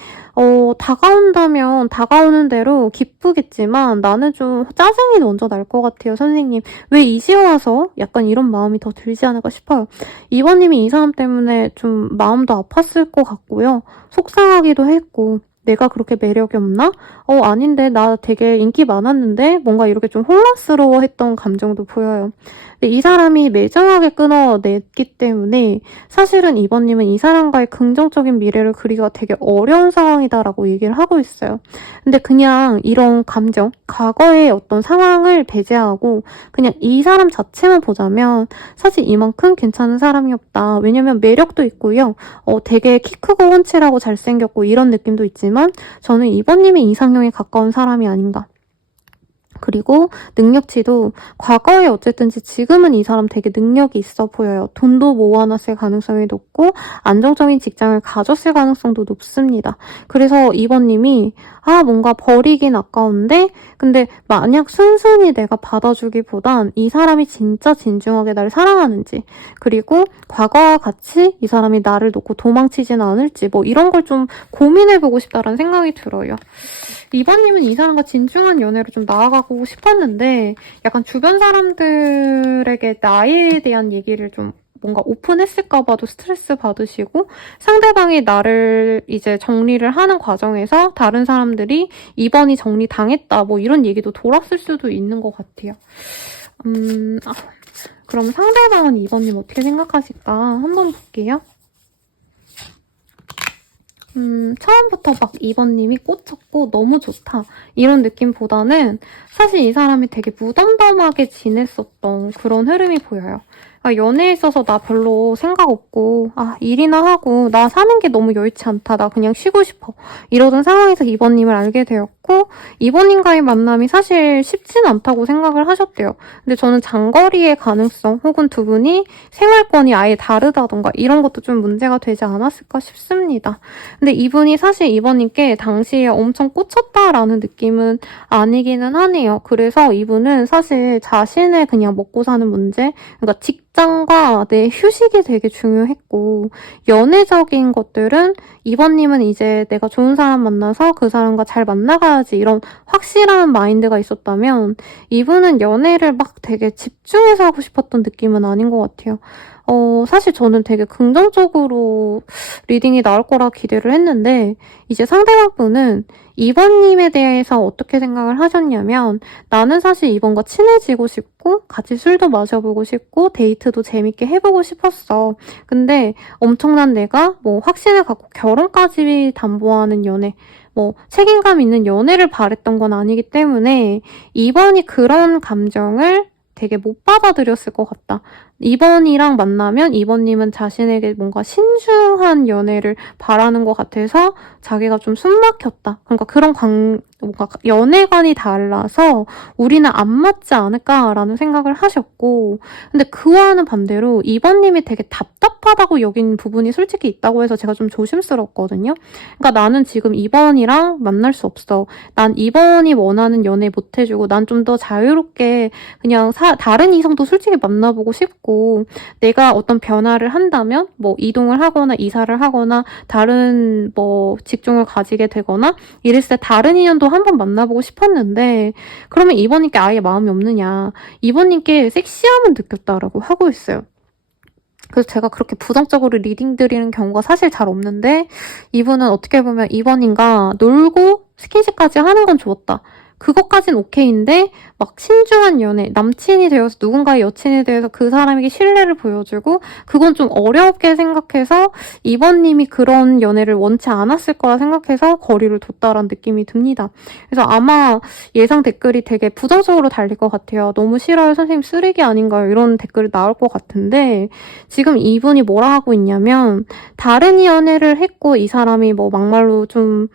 다가온다면 다가오는 대로 기쁘겠지만 나는 좀 짜증이 먼저 날 것 같아요. 선생님. 왜 이제 와서 약간 이런 마음이 더 들지 않을까 싶어요. 2번님이 이 사람 때문에 좀 마음도 아팠을 것 같고요. 속상하기도 했고 내가 그렇게 매력이 없나? 아닌데 나 되게 인기 많았는데 뭔가 이렇게 좀 혼란스러워했던 감정도 보여요. 근데 이 사람이 매정하게 끊어냈기 때문에 사실은 2번님은 이 사람과의 긍정적인 미래를 그리기가 되게 어려운 상황이다라고 얘기를 하고 있어요. 근데 그냥 이런 감정, 과거의 어떤 상황을 배제하고 그냥 이 사람 자체만 보자면 사실 이만큼 괜찮은 사람이 없다. 왜냐면 매력도 있고요. 되게 키 크고 훤칠하고 잘생겼고 이런 느낌도 있지만 저는 2번님이 이상형에 가까운 사람이 아닌가. 그리고 능력치도 과거에 어쨌든지 지금은 이 사람 되게 능력이 있어 보여요. 돈도 모아놨을 가능성이 높고 안정적인 직장을 가졌을 가능성도 높습니다. 그래서 2번님이 뭔가 버리긴 아까운데 근데 만약 순순히 내가 받아주기보단 이 사람이 진짜 진중하게 나를 사랑하는지 그리고 과거와 같이 이 사람이 나를 놓고 도망치진 않을지 뭐 이런 걸 좀 고민해보고 싶다라는 생각이 들어요. 2번님은 이 사람과 진중한 연애로 좀 나아가고 싶었는데 약간 주변 사람들에게 나에 대한 얘기를 좀 뭔가 오픈했을까 봐도 스트레스 받으시고 상대방이 나를 이제 정리를 하는 과정에서 다른 사람들이 2번이 정리당했다 뭐 이런 얘기도 돌았을 수도 있는 것 같아요. 그럼 상대방은 2번님 어떻게 생각하실까 한번 볼게요. 처음부터 막 2번님이 꽂혔고 너무 좋다 이런 느낌보다는 사실 이 사람이 되게 무덤덤하게 지냈었던 그런 흐름이 보여요. 연애에 있어서 나 별로 생각 없고 일이나 하고 나 사는 게 너무 여의치 않다. 나 그냥 쉬고 싶어. 이러던 상황에서 2번님을 알게 되었고 2번님과의 만남이 사실 쉽진 않다고 생각을 하셨대요. 근데 저는 장거리의 가능성 혹은 두 분이 생활권이 아예 다르다던가 이런 것도 좀 문제가 되지 않았을까 싶습니다. 근데 이분이 사실 2번님께 당시에 엄청 꽂혔다라는 느낌은 아니기는 하네요. 그래서 이분은 사실 자신의 그냥 먹고 사는 문제 그러니까 직장과 내 휴식이 되게 중요했고 연애적인 것들은 2번님은 이제 내가 좋은 사람 만나서 그 사람과 잘 만나가야지 이런 확실한 마인드가 있었다면 이분은 연애를 막 되게 집중해서 하고 싶었던 느낌은 아닌 것 같아요. 사실 저는 되게 긍정적으로 리딩이 나올 거라 기대를 했는데 이제 상대방 분은 2번님에 대해서 어떻게 생각을 하셨냐면 나는 사실 2번과 친해지고 싶고 같이 술도 마셔보고 싶고 데이트도 재밌게 해보고 싶었어. 근데 엄청난 내가 뭐 확신을 갖고 결혼까지 담보하는 연애 뭐 책임감 있는 연애를 바랬던 건 아니기 때문에 2번이 그런 감정을 되게 못 받아들였을 것 같다. 2번이랑 만나면 2번님은 자신에게 뭔가 신중한 연애를 바라는 것 같아서 자기가 좀 숨막혔다. 그러니까 그런 뭔가 연애관이 달라서 우리는 안 맞지 않을까라는 생각을 하셨고 근데 그와는 반대로 2번님이 되게 답답하다고 여긴 부분이 솔직히 있다고 해서 제가 좀 조심스럽거든요. 그러니까 나는 지금 2번이랑 만날 수 없어. 난 2번이 원하는 연애 못 해주고 난 좀 더 자유롭게 그냥 다른 이성도 솔직히 만나보고 싶고 내가 어떤 변화를 한다면 뭐 이동을 하거나 이사를 하거나 다른 뭐 직종을 가지게 되거나 이랬을 때 다른 인연도 한번 만나보고 싶었는데 그러면 2번님께 아예 마음이 없느냐. 2번님께 섹시함은 느꼈다라고 하고 있어요. 그래서 제가 그렇게 부정적으로 리딩 드리는 경우가 사실 잘 없는데 이분은 어떻게 보면 2번인가 놀고 스킨십까지 하는 건 좋았다. 그것까진 오케이인데 막 신중한 연애, 남친이 되어서 누군가의 여친이 되어서 그 사람에게 신뢰를 보여주고 그건 좀 어렵게 생각해서 2번님이 그런 연애를 원치 않았을 거라 생각해서 거리를 뒀다라는 느낌이 듭니다. 그래서 아마 예상 댓글이 되게 부정적으로 달릴 것 같아요. 너무 싫어요. 선생님 쓰레기 아닌가요? 이런 댓글이 나올 것 같은데 지금 이분이 뭐라 하고 있냐면 다른 연애를 했고 이 사람이 뭐 막말로 좀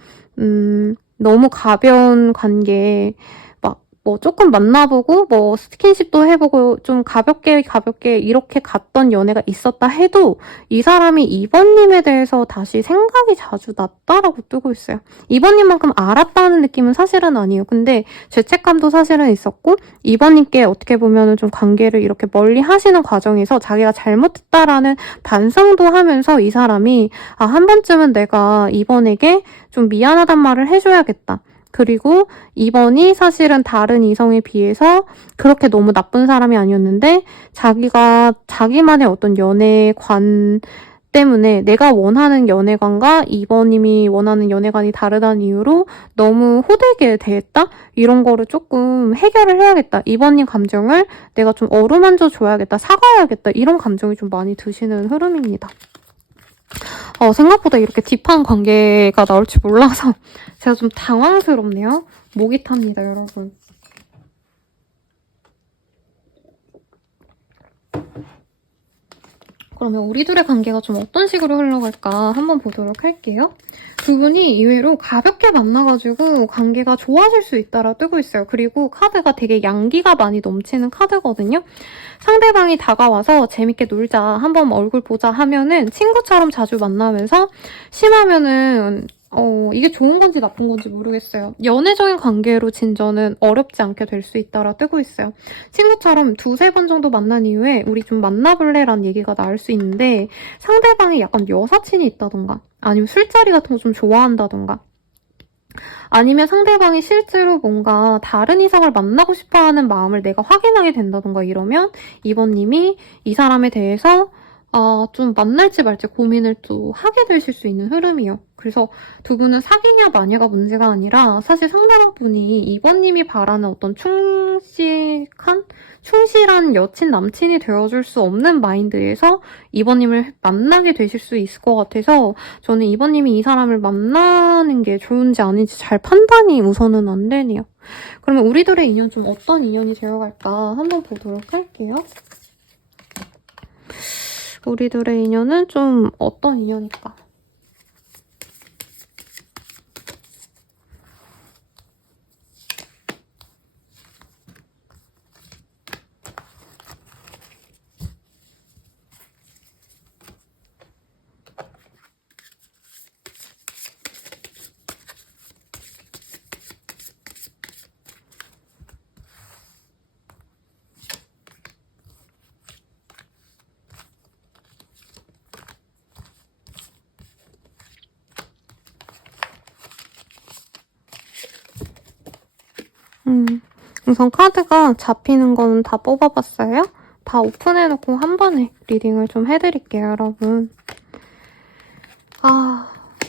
너무 가벼운 관계 뭐 조금 만나보고 뭐 스킨십도 해보고 좀 가볍게 이렇게 갔던 연애가 있었다 해도 이 사람이 2번님에 대해서 다시 생각이 자주 났다라고 뜨고 있어요. 2번님만큼 알았다는 느낌은 사실은 아니에요. 근데 죄책감도 사실은 있었고 2번님께 어떻게 보면은 좀 관계를 이렇게 멀리 하시는 과정에서 자기가 잘못했다라는 반성도 하면서 이 사람이 한 번쯤은 내가 2번에게 좀 미안하단 말을 해줘야겠다. 그리고 2번이 사실은 다른 이성에 비해서 그렇게 너무 나쁜 사람이 아니었는데 자기가 자기만의 어떤 연애관 때문에 내가 원하는 연애관과 2번님이 원하는 연애관이 다르다는 이유로 너무 호되게 대했다? 이런 거를 조금 해결을 해야겠다. 2번님 감정을 내가 좀 어루만져 줘야겠다. 사과해야겠다. 이런 감정이 좀 많이 드시는 흐름입니다. 생각보다 이렇게 딥한 관계가 나올 줄 몰라서 제가 좀 당황스럽네요. 목이 탑니다, 여러분. 그러면 우리 둘의 관계가 좀 어떤 식으로 흘러갈까 한번 보도록 할게요. 두 분이 의외로 가볍게 만나가지고 관계가 좋아질 수 있다라 뜨고 있어요. 그리고 카드가 되게 양기가 많이 넘치는 카드거든요. 상대방이 다가와서 재밌게 놀자, 한번 얼굴 보자 하면은 친구처럼 자주 만나면서 심하면은 이게 좋은 건지 나쁜 건지 모르겠어요. 연애적인 관계로 진전은 어렵지 않게 될 수 있다라 뜨고 있어요. 친구처럼 2-3번 정도 만난 이후에 우리 좀 만나볼래? 라는 얘기가 나올 수 있는데 상대방이 약간 여사친이 있다던가 아니면 술자리 같은 거 좀 좋아한다던가 아니면 상대방이 실제로 뭔가 다른 이성을 만나고 싶어하는 마음을 내가 확인하게 된다던가 이러면 2번님이 이 사람에 대해서 좀 만날지 말지 고민을 또 하게 되실 수 있는 흐름이에요. 그래서 두 분은 사귀냐 마냐가 문제가 아니라 사실 상대방 분이 2번님이 바라는 어떤 충실한 여친, 남친이 되어줄 수 없는 마인드에서 2번님을 만나게 되실 수 있을 것 같아서 저는 2번님이 이 사람을 만나는 게 좋은지 아닌지 잘 판단이 우선은 안 되네요. 그러면 우리들의 인연 좀 어떤 인연이 되어갈까 한번 보도록 할게요. 우리들의 인연은 좀 어떤 인연일까? 우선 카드가 잡히는 거는 다 뽑아봤어요. 다 오픈해놓고 한 번에 리딩을 좀 해드릴게요, 여러분.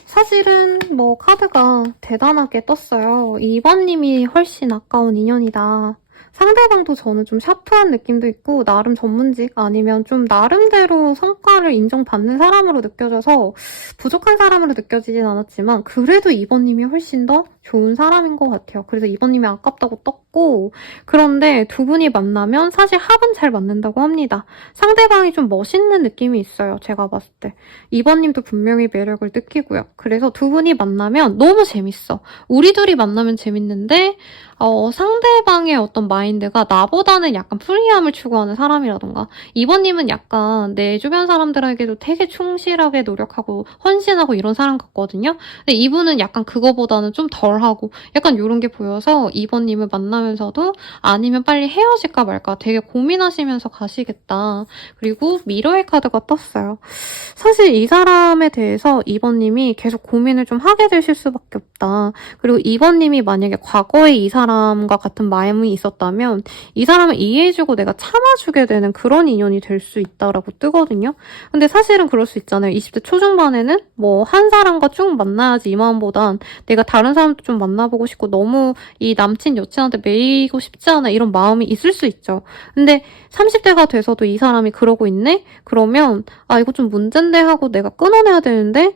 사실은 뭐 카드가 대단하게 떴어요. 2번님이 훨씬 아까운 인연이다. 상대방도 저는 좀 샤프한 느낌도 있고 나름 전문직 아니면 좀 나름대로 성과를 인정받는 사람으로 느껴져서 부족한 사람으로 느껴지진 않았지만 그래도 2번님이 훨씬 더 좋은 사람인 것 같아요. 그래서 2번님이 아깝다고 떴고 그런데 두 분이 만나면 사실 합은 잘 맞는다고 합니다. 상대방이 좀 멋있는 느낌이 있어요. 제가 봤을 때. 2번님도 분명히 매력을 느끼고요. 그래서 두 분이 만나면 너무 재밌어. 우리 둘이 만나면 재밌는데 상대방의 어떤 마인드가 나보다는 약간 프리함을 추구하는 사람이라던가 2번님은 약간 내 주변 사람들에게도 되게 충실하게 노력하고 헌신하고 이런 사람 같거든요. 근데 이분은 약간 그거보다는 좀 덜하고 약간 이런 게 보여서 2번님을 만나면서도 아니면 빨리 헤어질까 말까 되게 고민하시면서 가시겠다. 그리고 미러의 카드가 떴어요. 사실 이 사람에 대해서 2번님이 계속 고민을 좀 하게 되실 수밖에 없다. 그리고 2번님이 만약에 과거에 이 사람과 같은 마음이 있었다면 이 사람을 이해해주고 내가 참아주게 되는 그런 인연이 될 수 있다라고 뜨거든요. 근데 사실은 그럴 수 있잖아요. 20대 초중반에는 뭐 한 사람과 쭉 만나야지 이 마음보단 내가 다른 사람도 좀 만나보고 싶고 너무 이 남친 여친한테 매이고 싶지 않아 이런 마음이 있을 수 있죠. 근데 30대가 돼서도 이 사람이 그러고 있네? 그러면 이거 좀 문제인데 하고 내가 끊어내야 되는데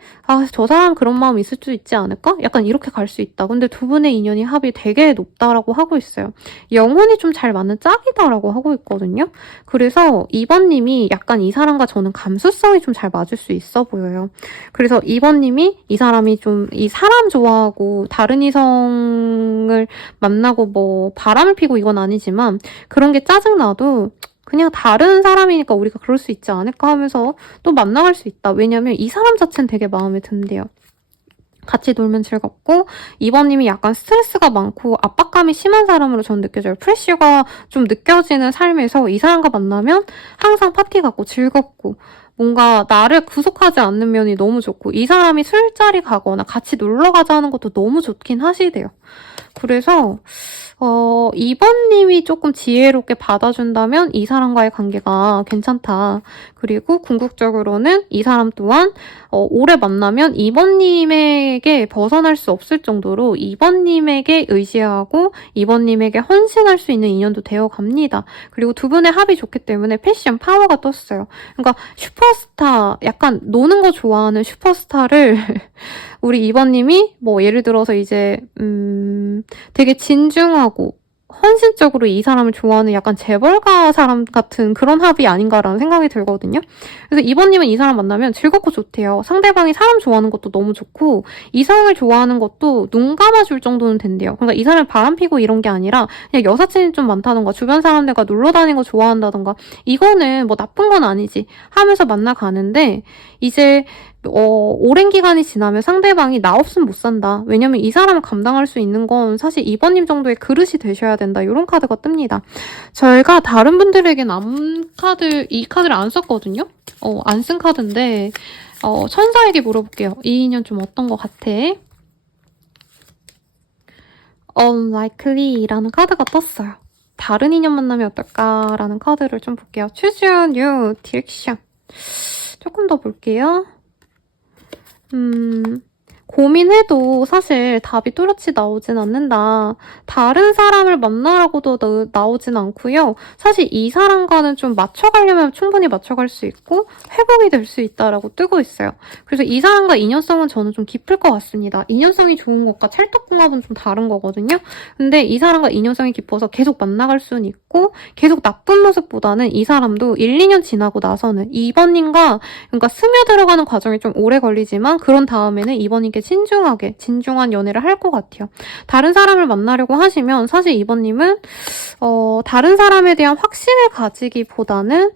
저 사람 그런 마음 있을 수 있지 않을까? 약간 이렇게 갈 수 있다. 근데 두 분의 인연이 합이 되게 높다라고 하고 있어요. 영혼이 좀 잘 맞는 짝이다라고 하고 있거든요. 그래서 2번님이 약간 이 사람과 저는 감수성이 좀 잘 맞을 수 있어 보여요. 그래서 2번님이 이 사람이 좀 이 사람 좋아하고 다른 이성을 만나고 뭐 바람을 피고 이건 아니지만 그런 게 짜증나도 그냥 다른 사람이니까 우리가 그럴 수 있지 않을까 하면서 또 만나갈 수 있다. 왜냐면 이 사람 자체는 되게 마음에 든대요. 같이 놀면 즐겁고 2번님이 약간 스트레스가 많고 압박감이 심한 사람으로 저는 느껴져요. 프레셔가 좀 느껴지는 삶에서 이 사람과 만나면 항상 파티 같고 즐겁고 뭔가 나를 구속하지 않는 면이 너무 좋고 이 사람이 술자리 가거나 같이 놀러 가자 하는 것도 너무 좋긴 하시대요. 그래서 2번님이 조금 지혜롭게 받아준다면 이 사람과의 관계가 괜찮다. 그리고 궁극적으로는 이 사람 또한 오래 만나면 2번님에게 벗어날 수 없을 정도로 2번님에게 의지하고 2번님에게 헌신할 수 있는 인연도 되어갑니다. 그리고 두 분의 합이 좋기 때문에 패션 파워가 떴어요. 그러니까 슈퍼스타, 약간 노는 거 좋아하는 슈퍼스타를 우리 2번님이 뭐 예를 들어서 이제 되게 진중하고 헌신적으로 이 사람을 좋아하는 약간 재벌가 사람 같은 그런 합이 아닌가라는 생각이 들거든요. 그래서 2번님은 이 사람 만나면 즐겁고 좋대요. 상대방이 사람 좋아하는 것도 너무 좋고 이성을 좋아하는 것도 눈 감아줄 정도는 된대요. 그러니까 이 사람을 바람피고 이런 게 아니라 그냥 여사친이 좀 많다던가 주변 사람들과 놀러 다니는 거 좋아한다던가 이거는 뭐 나쁜 건 아니지 하면서 만나가는데 이제 오랜 기간이 지나면 상대방이 나 없으면 못 산다. 왜냐면 이 사람을 감당할 수 있는 건 사실 2번님 정도의 그릇이 되셔야 된다. 이런 카드가 뜹니다. 저희가 다른 분들에겐 이 카드를 안 썼거든요. 안 쓴 카드인데 천사에게 물어볼게요. 이 인연 좀 어떤 것 같아? Unlikely라는 카드가 떴어요. 다른 인연 만나면 어떨까라는 카드를 좀 볼게요. Choose your new direction. 조금 더 볼게요. 고민해도 사실 답이 뚜렷이 나오진 않는다. 다른 사람을 만나라고도 나오진 않고요. 사실 이 사람과는 좀 맞춰가려면 충분히 맞춰갈 수 있고 회복이 될 수 있다라고 뜨고 있어요. 그래서 이 사람과 인연성은 저는 좀 깊을 것 같습니다. 인연성이 좋은 것과 찰떡궁합은 좀 다른 거거든요. 근데 이 사람과 인연성이 깊어서 계속 만나갈 수는 있고 계속 나쁜 모습보다는 이 사람도 1, 2년 지나고 나서는 2번님과 그러니까 스며들어가는 과정이 좀 오래 걸리지만 그런 다음에는 2번님께 신중하게 진중한 연애를 할 것 같아요. 다른 사람을 만나려고 하시면 사실 2번님은 다른 사람에 대한 확신을 가지기보다는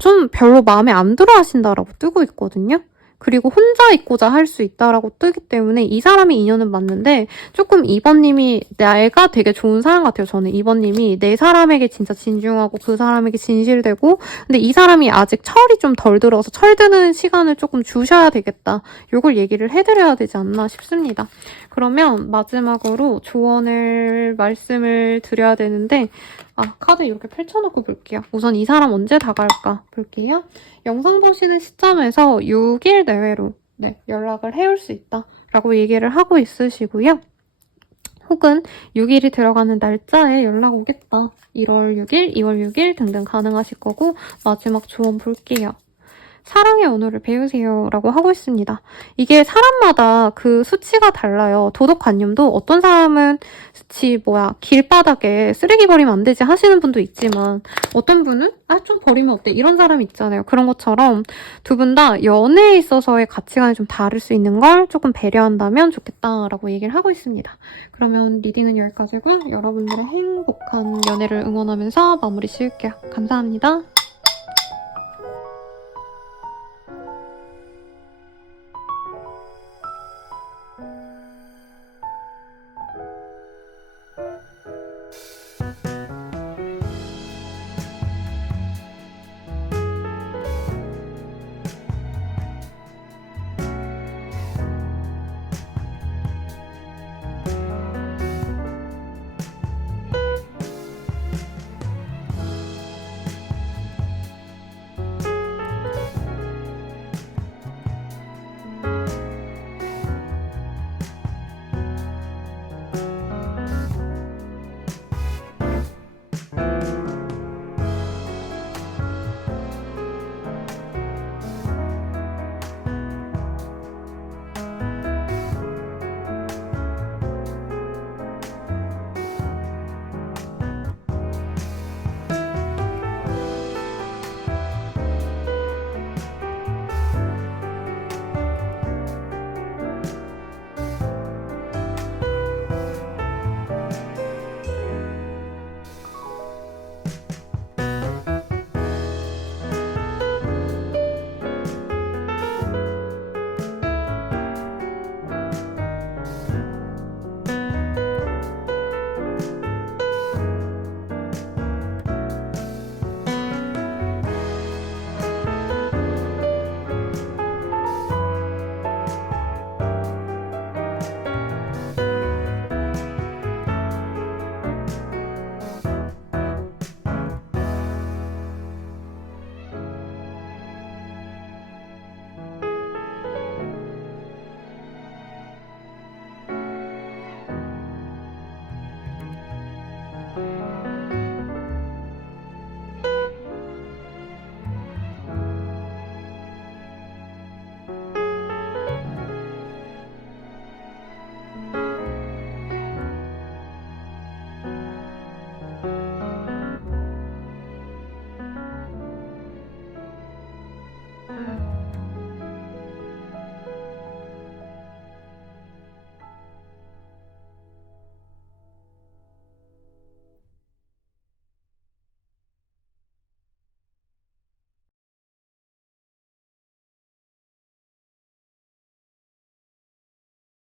좀 별로 마음에 안 들어 하신다라고 뜨고 있거든요. 그리고 혼자 있고자 할 수 있다라고 뜨기 때문에 이 사람이 인연은 맞는데 조금 2번님이 내가 되게 좋은 사람 같아요. 저는 2번님이 내 사람에게 진짜 진중하고 그 사람에게 진실되고 근데 이 사람이 아직 철이 좀 덜 들어서 철드는 시간을 조금 주셔야 되겠다. 요걸 얘기를 해드려야 되지 않나 싶습니다. 그러면 마지막으로 조언을 말씀을 드려야 되는데 카드 이렇게 펼쳐놓고 볼게요. 우선 이 사람 언제 다가올까 볼게요. 영상 보시는 시점에서 6일 내외로 연락을 해올 수 있다라고 얘기를 하고 있으시고요. 혹은 6일이 들어가는 날짜에 연락 오겠다. 1월 6일, 2월 6일 등등 가능하실 거고 마지막 조언 볼게요. 사랑의 언어를 배우세요 라고 하고 있습니다. 이게 사람마다 그 수치가 달라요. 도덕관념도 어떤 사람은 길바닥에 쓰레기 버리면 안 되지 하시는 분도 있지만 어떤 분은 좀 버리면 어때? 이런 사람이 있잖아요. 그런 것처럼 두 분 다 연애에 있어서의 가치관이 좀 다를 수 있는 걸 조금 배려한다면 좋겠다라고 얘기를 하고 있습니다. 그러면 리딩은 여기까지고 여러분들의 행복한 연애를 응원하면서 마무리 지을게요. 감사합니다.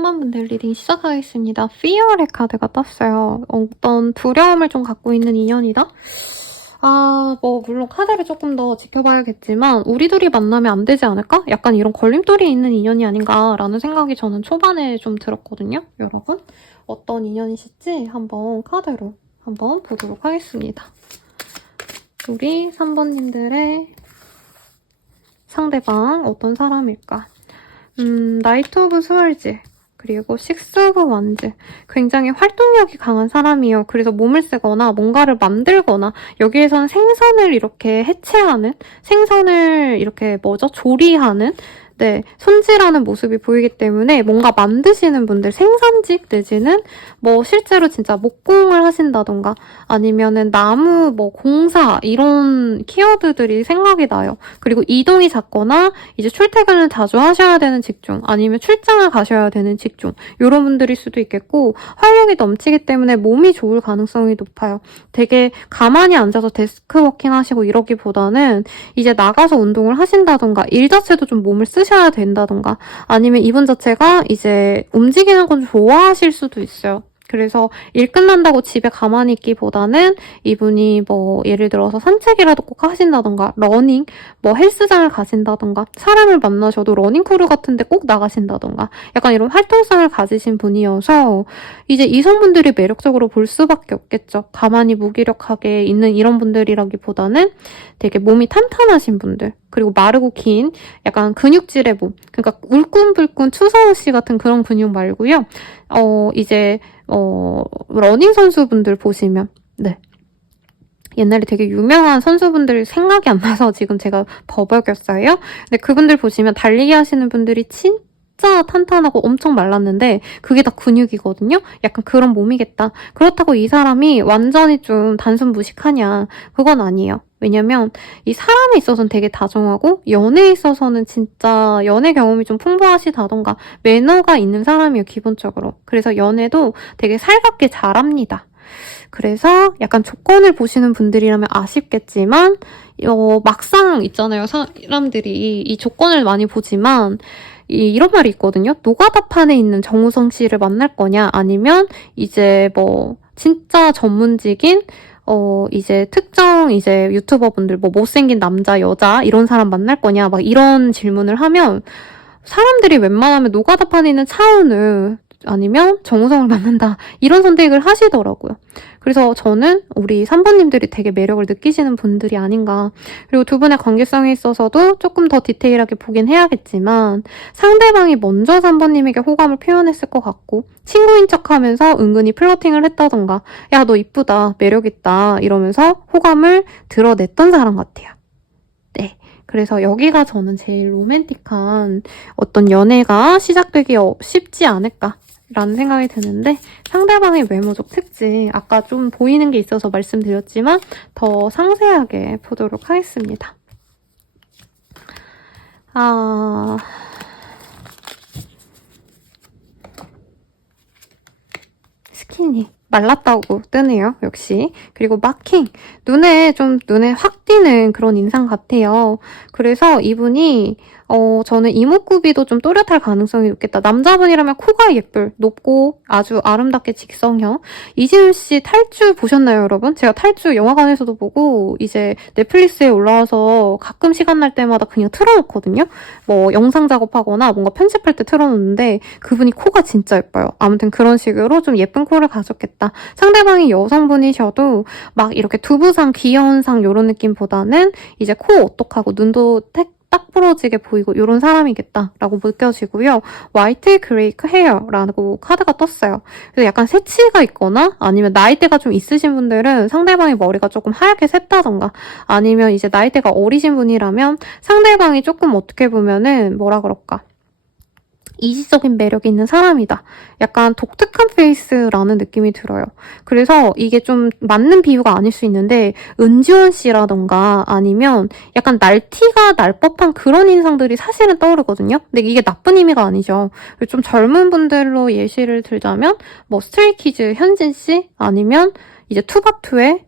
분들 리딩 시작하겠습니다. Fear의 카드가 떴어요. 어떤 두려움을 좀 갖고 있는 인연이다? 물론 카드를 조금 더 지켜봐야겠지만 우리 둘이 만나면 안 되지 않을까? 약간 이런 걸림돌이 있는 인연이 아닌가라는 생각이 저는 초반에 좀 들었거든요. 여러분 어떤 인연이실지 한번 카드로 한번 보도록 하겠습니다. 우리 3번님들의 상대방 어떤 사람일까? 나이트 오브 스월즈 그리고 식스 오브 완즈 굉장히 활동력이 강한 사람이에요. 그래서 몸을 쓰거나 뭔가를 만들거나 여기에서는 생선을 이렇게 해체하는 생선을 이렇게 조리하는 손질하는 모습이 보이기 때문에 뭔가 만드시는 분들 생산직 내지는 실제로 진짜 목공을 하신다던가 아니면은 나무 공사 이런 키워드들이 생각이 나요. 그리고 이동이 잦거나 이제 출퇴근을 자주 하셔야 되는 직종 아니면 출장을 가셔야 되는 직종 이런 분들일 수도 있겠고 활력이 넘치기 때문에 몸이 좋을 가능성이 높아요. 되게 가만히 앉아서 데스크워킹 하시고 이러기보다는 이제 나가서 운동을 하신다던가 일 자체도 좀 몸을 쓰셔야 된다던가 아니면 이분 자체가 이제 움직이는 건 좋아하실 수도 있어요. 그래서 일 끝난다고 집에 가만히 있기보다는 이분이 뭐 예를 들어서 산책이라도 꼭 하신다던가 러닝, 뭐 헬스장을 가신다던가 사람을 만나셔도 러닝크루 같은 데 꼭 나가신다던가 약간 이런 활동성을 가지신 분이어서 이제 이성분들이 매력적으로 볼 수밖에 없겠죠. 가만히 무기력하게 있는 이런 분들이라기보다는 되게 몸이 탄탄하신 분들, 그리고 마르고 긴 약간 근육질의 몸, 그러니까 울끈불끈 추성호 씨 같은 그런 근육 말고요. 이제 러닝 선수분들 보시면 네. 옛날에 되게 유명한 선수분들 생각이 안 나서 지금 제가 버벅였어요. 근데 그분들 보시면 달리기 하시는 분들이 진짜 탄탄하고 엄청 말랐는데 그게 다 근육이거든요. 약간 그런 몸이겠다. 그렇다고 이 사람이 완전히 좀 단순 무식하냐? 그건 아니에요. 왜냐면 이 사람에 있어서는 되게 다정하고 연애에 있어서는 진짜 연애 경험이 좀 풍부하시다던가 매너가 있는 사람이에요, 기본적으로. 그래서 연애도 되게 살갑게 잘합니다. 그래서 약간 조건을 보시는 분들이라면 아쉽겠지만 막상 있잖아요. 사람들이 이 조건을 많이 보지만 이런 말이 있거든요. 노가다판에 있는 정우성 씨를 만날 거냐 아니면 이제 뭐 진짜 전문직인 이제 특정 이제 유튜버분들 뭐 못생긴 남자, 여자 이런 사람 만날 거냐 막 이런 질문을 하면 사람들이 웬만하면 노가다판에 있는 차은우 아니면 정우성을 만난다 이런 선택을 하시더라고요. 그래서 저는 우리 3번님들이 되게 매력을 느끼시는 분들이 아닌가. 그리고 두 분의 관계성에 있어서도 조금 더 디테일하게 보긴 해야겠지만 상대방이 먼저 3번님에게 호감을 표현했을 것 같고 친구인 척하면서 은근히 플러팅을 했다던가 야 너 이쁘다 매력있다 이러면서 호감을 드러냈던 사람 같아요. 네. 그래서 여기가 저는 제일 로맨틱한 어떤 연애가 시작되기 쉽지 않을까 라는 생각이 드는데 상대방의 외모적 특징 아까 좀 보이는 게 있어서 말씀드렸지만 더 상세하게 보도록 하겠습니다. 스키니 말랐다고 뜨네요. 역시. 그리고 마킹 눈에 확 띄는 그런 인상 같아요. 그래서 이분이 저는 이목구비도 좀 또렷할 가능성이 높겠다. 남자분이라면 코가 높고 아주 아름답게 직성형. 이지훈 씨 탈주 보셨나요, 여러분? 제가 탈주 영화관에서도 보고 이제 넷플릭스에 올라와서 가끔 시간 날 때마다 그냥 틀어놓거든요. 뭐 영상 작업하거나 뭔가 편집할 때 틀어놓는데 그분이 코가 진짜 예뻐요. 아무튼 그런 식으로 좀 예쁜 코를 가졌겠다. 상대방이 여성분이셔도 막 이렇게 두부상, 귀여운 상 이런 느낌보다는 이제 코 오똑하고 눈도 딱 부러지게 보이고 이런 사람이겠다라고 느껴지고요. 화이트 그레이크 헤어라고 카드가 떴어요. 그래서 약간 새치가 있거나 아니면 나이대가 좀 있으신 분들은 상대방의 머리가 조금 하얗게 샜다던가 아니면 이제 나이대가 어리신 분이라면 상대방이 조금 어떻게 보면은 뭐라 그럴까 이지적인 매력이 있는 사람이다. 약간 독특한 페이스라는 느낌이 들어요. 그래서 이게 좀 맞는 비유가 아닐 수 있는데 은지원 씨라던가 아니면 약간 날티가 날 법한 그런 인상들이 사실은 떠오르거든요. 근데 이게 나쁜 의미가 아니죠. 좀 젊은 분들로 예시를 들자면 뭐 스트레이키즈 현진 씨 아니면 이제 투바투의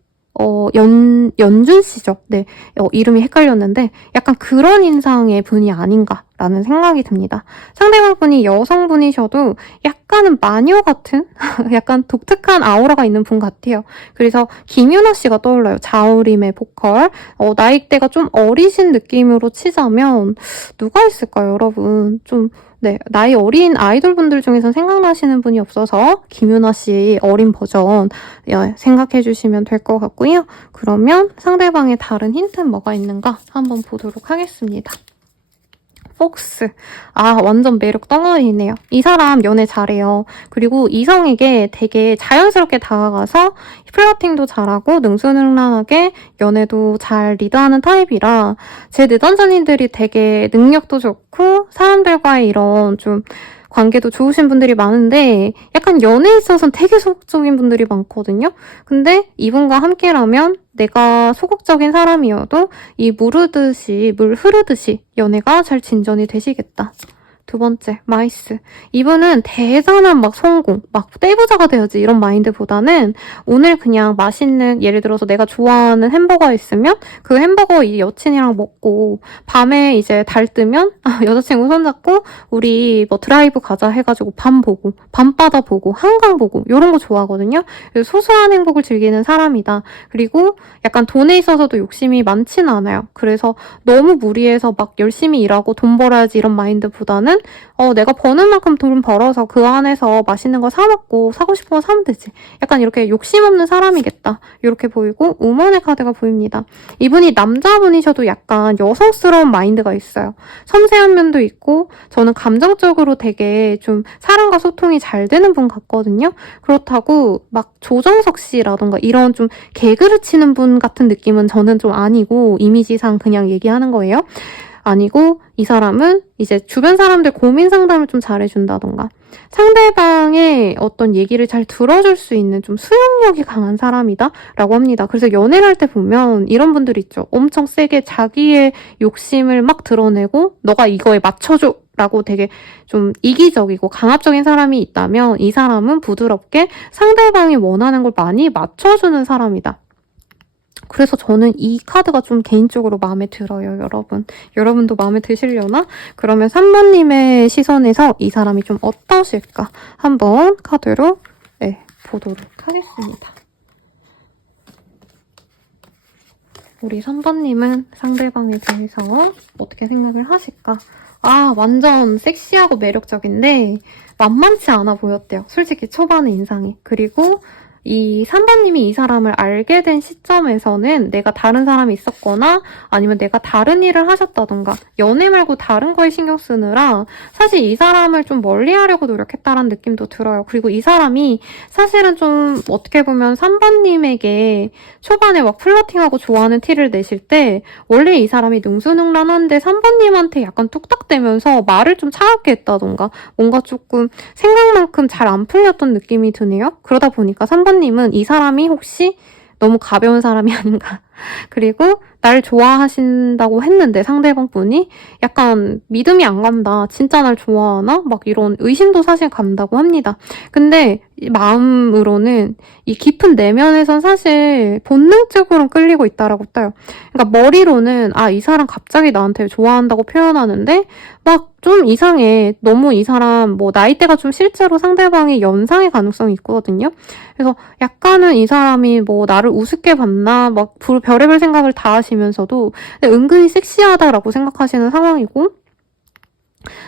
연준 씨죠. 네. 이름이 헷갈렸는데 약간 그런 인상의 분이 아닌가라는 생각이 듭니다. 상대방 분이 여성분이셔도 약간은 마녀 같은 약간 독특한 아우라가 있는 분 같아요. 그래서 김윤아 씨가 떠올라요. 자우림의 보컬. 나이대가 좀 어리신 느낌으로 치자면 누가 있을까요, 여러분? 좀 네, 나이 어린 아이돌분들 중에서 생각나시는 분이 없어서 김윤아 씨 어린 버전 생각해 주시면 될 것 같고요. 그러면 상대방의 다른 힌트는 뭐가 있는가 한번 보도록 하겠습니다. 폭스. 완전 매력 덩어리네요. 이 사람 연애 잘해요. 그리고 이성에게 되게 자연스럽게 다가가서 플러팅도 잘하고 능수능란하게 연애도 잘 리드하는 타입이라 제 내담자님들이 되게 능력도 좋고 사람들과의 이런 좀 관계도 좋으신 분들이 많은데 약간 연애에 있어서는 되게 소극적인 분들이 많거든요. 근데 이분과 함께라면 내가 소극적인 사람이어도 물 흐르듯이 연애가 잘 진전이 되시겠다. 두 번째, 마이스. 이분은 대단한 막 성공, 막 떼부자가 되어야지 이런 마인드보다는 오늘 그냥 맛있는, 예를 들어서 내가 좋아하는 햄버거 있으면 그 햄버거 이 여친이랑 먹고 밤에 이제 달 뜨면 여자친구 손잡고 우리 뭐 드라이브 가자 해가지고 밤 보고 밤바다 보고 한강 보고 이런 거 좋아하거든요. 그래서 소소한 행복을 즐기는 사람이다. 그리고 약간 돈에 있어서도 욕심이 많지는 않아요. 그래서 너무 무리해서 막 열심히 일하고 돈 벌어야지 이런 마인드보다는 내가 버는 만큼 돈 벌어서 그 안에서 맛있는 거 사 먹고 사고 싶은 거 사면 되지. 약간 이렇게 욕심 없는 사람이겠다. 이렇게 보이고 우먼의 카드가 보입니다. 이분이 남자분이셔도 약간 여성스러운 마인드가 있어요. 섬세한 면도 있고 저는 감정적으로 되게 좀 사람과 소통이 잘 되는 분 같거든요. 그렇다고 막 조정석 씨라던가 이런 좀 개그를 치는 분 같은 느낌은 저는 좀 아니고 이미지상 그냥 얘기하는 거예요. 아니고 이 사람은 이제 주변 사람들 고민 상담을 좀 잘해준다던가 상대방의 어떤 얘기를 잘 들어줄 수 있는 좀 수용력이 강한 사람이다 라고 합니다. 그래서 연애를 할 때 보면 이런 분들 있죠. 엄청 세게 자기의 욕심을 막 드러내고 너가 이거에 맞춰줘 라고 되게 좀 이기적이고 강압적인 사람이 있다면 이 사람은 부드럽게 상대방이 원하는 걸 많이 맞춰주는 사람이다. 그래서 저는 이 카드가 좀 개인적으로 마음에 들어요, 여러분. 여러분도 마음에 드시려나? 그러면 3번님의 시선에서 이 사람이 좀 어떠실까? 한번 카드로 보도록 하겠습니다. 우리 3번님은 상대방에 대해서 어떻게 생각을 하실까? 완전 섹시하고 매력적인데 만만치 않아 보였대요. 솔직히 초반의 인상이. 그리고 이 3번님이 이 사람을 알게 된 시점에서는 내가 다른 사람이 있었거나 아니면 내가 다른 일을 하셨다던가 연애 말고 다른 거에 신경 쓰느라 사실 이 사람을 좀 멀리하려고 노력했다라는 느낌도 들어요. 그리고 이 사람이 사실은 좀 어떻게 보면 3번님에게 초반에 막 플러팅하고 좋아하는 티를 내실 때 원래 이 사람이 능수능란한데 3번님한테 약간 뚝딱대면서 말을 좀 차갑게 했다던가 뭔가 조금 생각만큼 잘 안 풀렸던 느낌이 드네요. 그러다 보니까 3번님은 이 사람이 혹시 너무 가벼운 사람이 아닌가. 그리고 날 좋아하신다고 했는데 상대방 분이 약간 믿음이 안 간다. 진짜 날 좋아하나? 막 이런 의심도 사실 간다고 합니다. 근데 마음으로는 이 깊은 내면에선 사실 본능적으로 끌리고 있다라고 떠요. 그러니까 머리로는 이 사람 갑자기 나한테 좋아한다고 표현하는데 막 좀 이상해. 너무 이 사람 뭐 나이대가 좀 실제로 상대방이 연상의 가능성이 있거든요. 그래서 약간은 이 사람이 뭐 나를 우습게 봤나 막 별의별 생각을 다 하시면서도 은근히 섹시하다라고 생각하시는 상황이고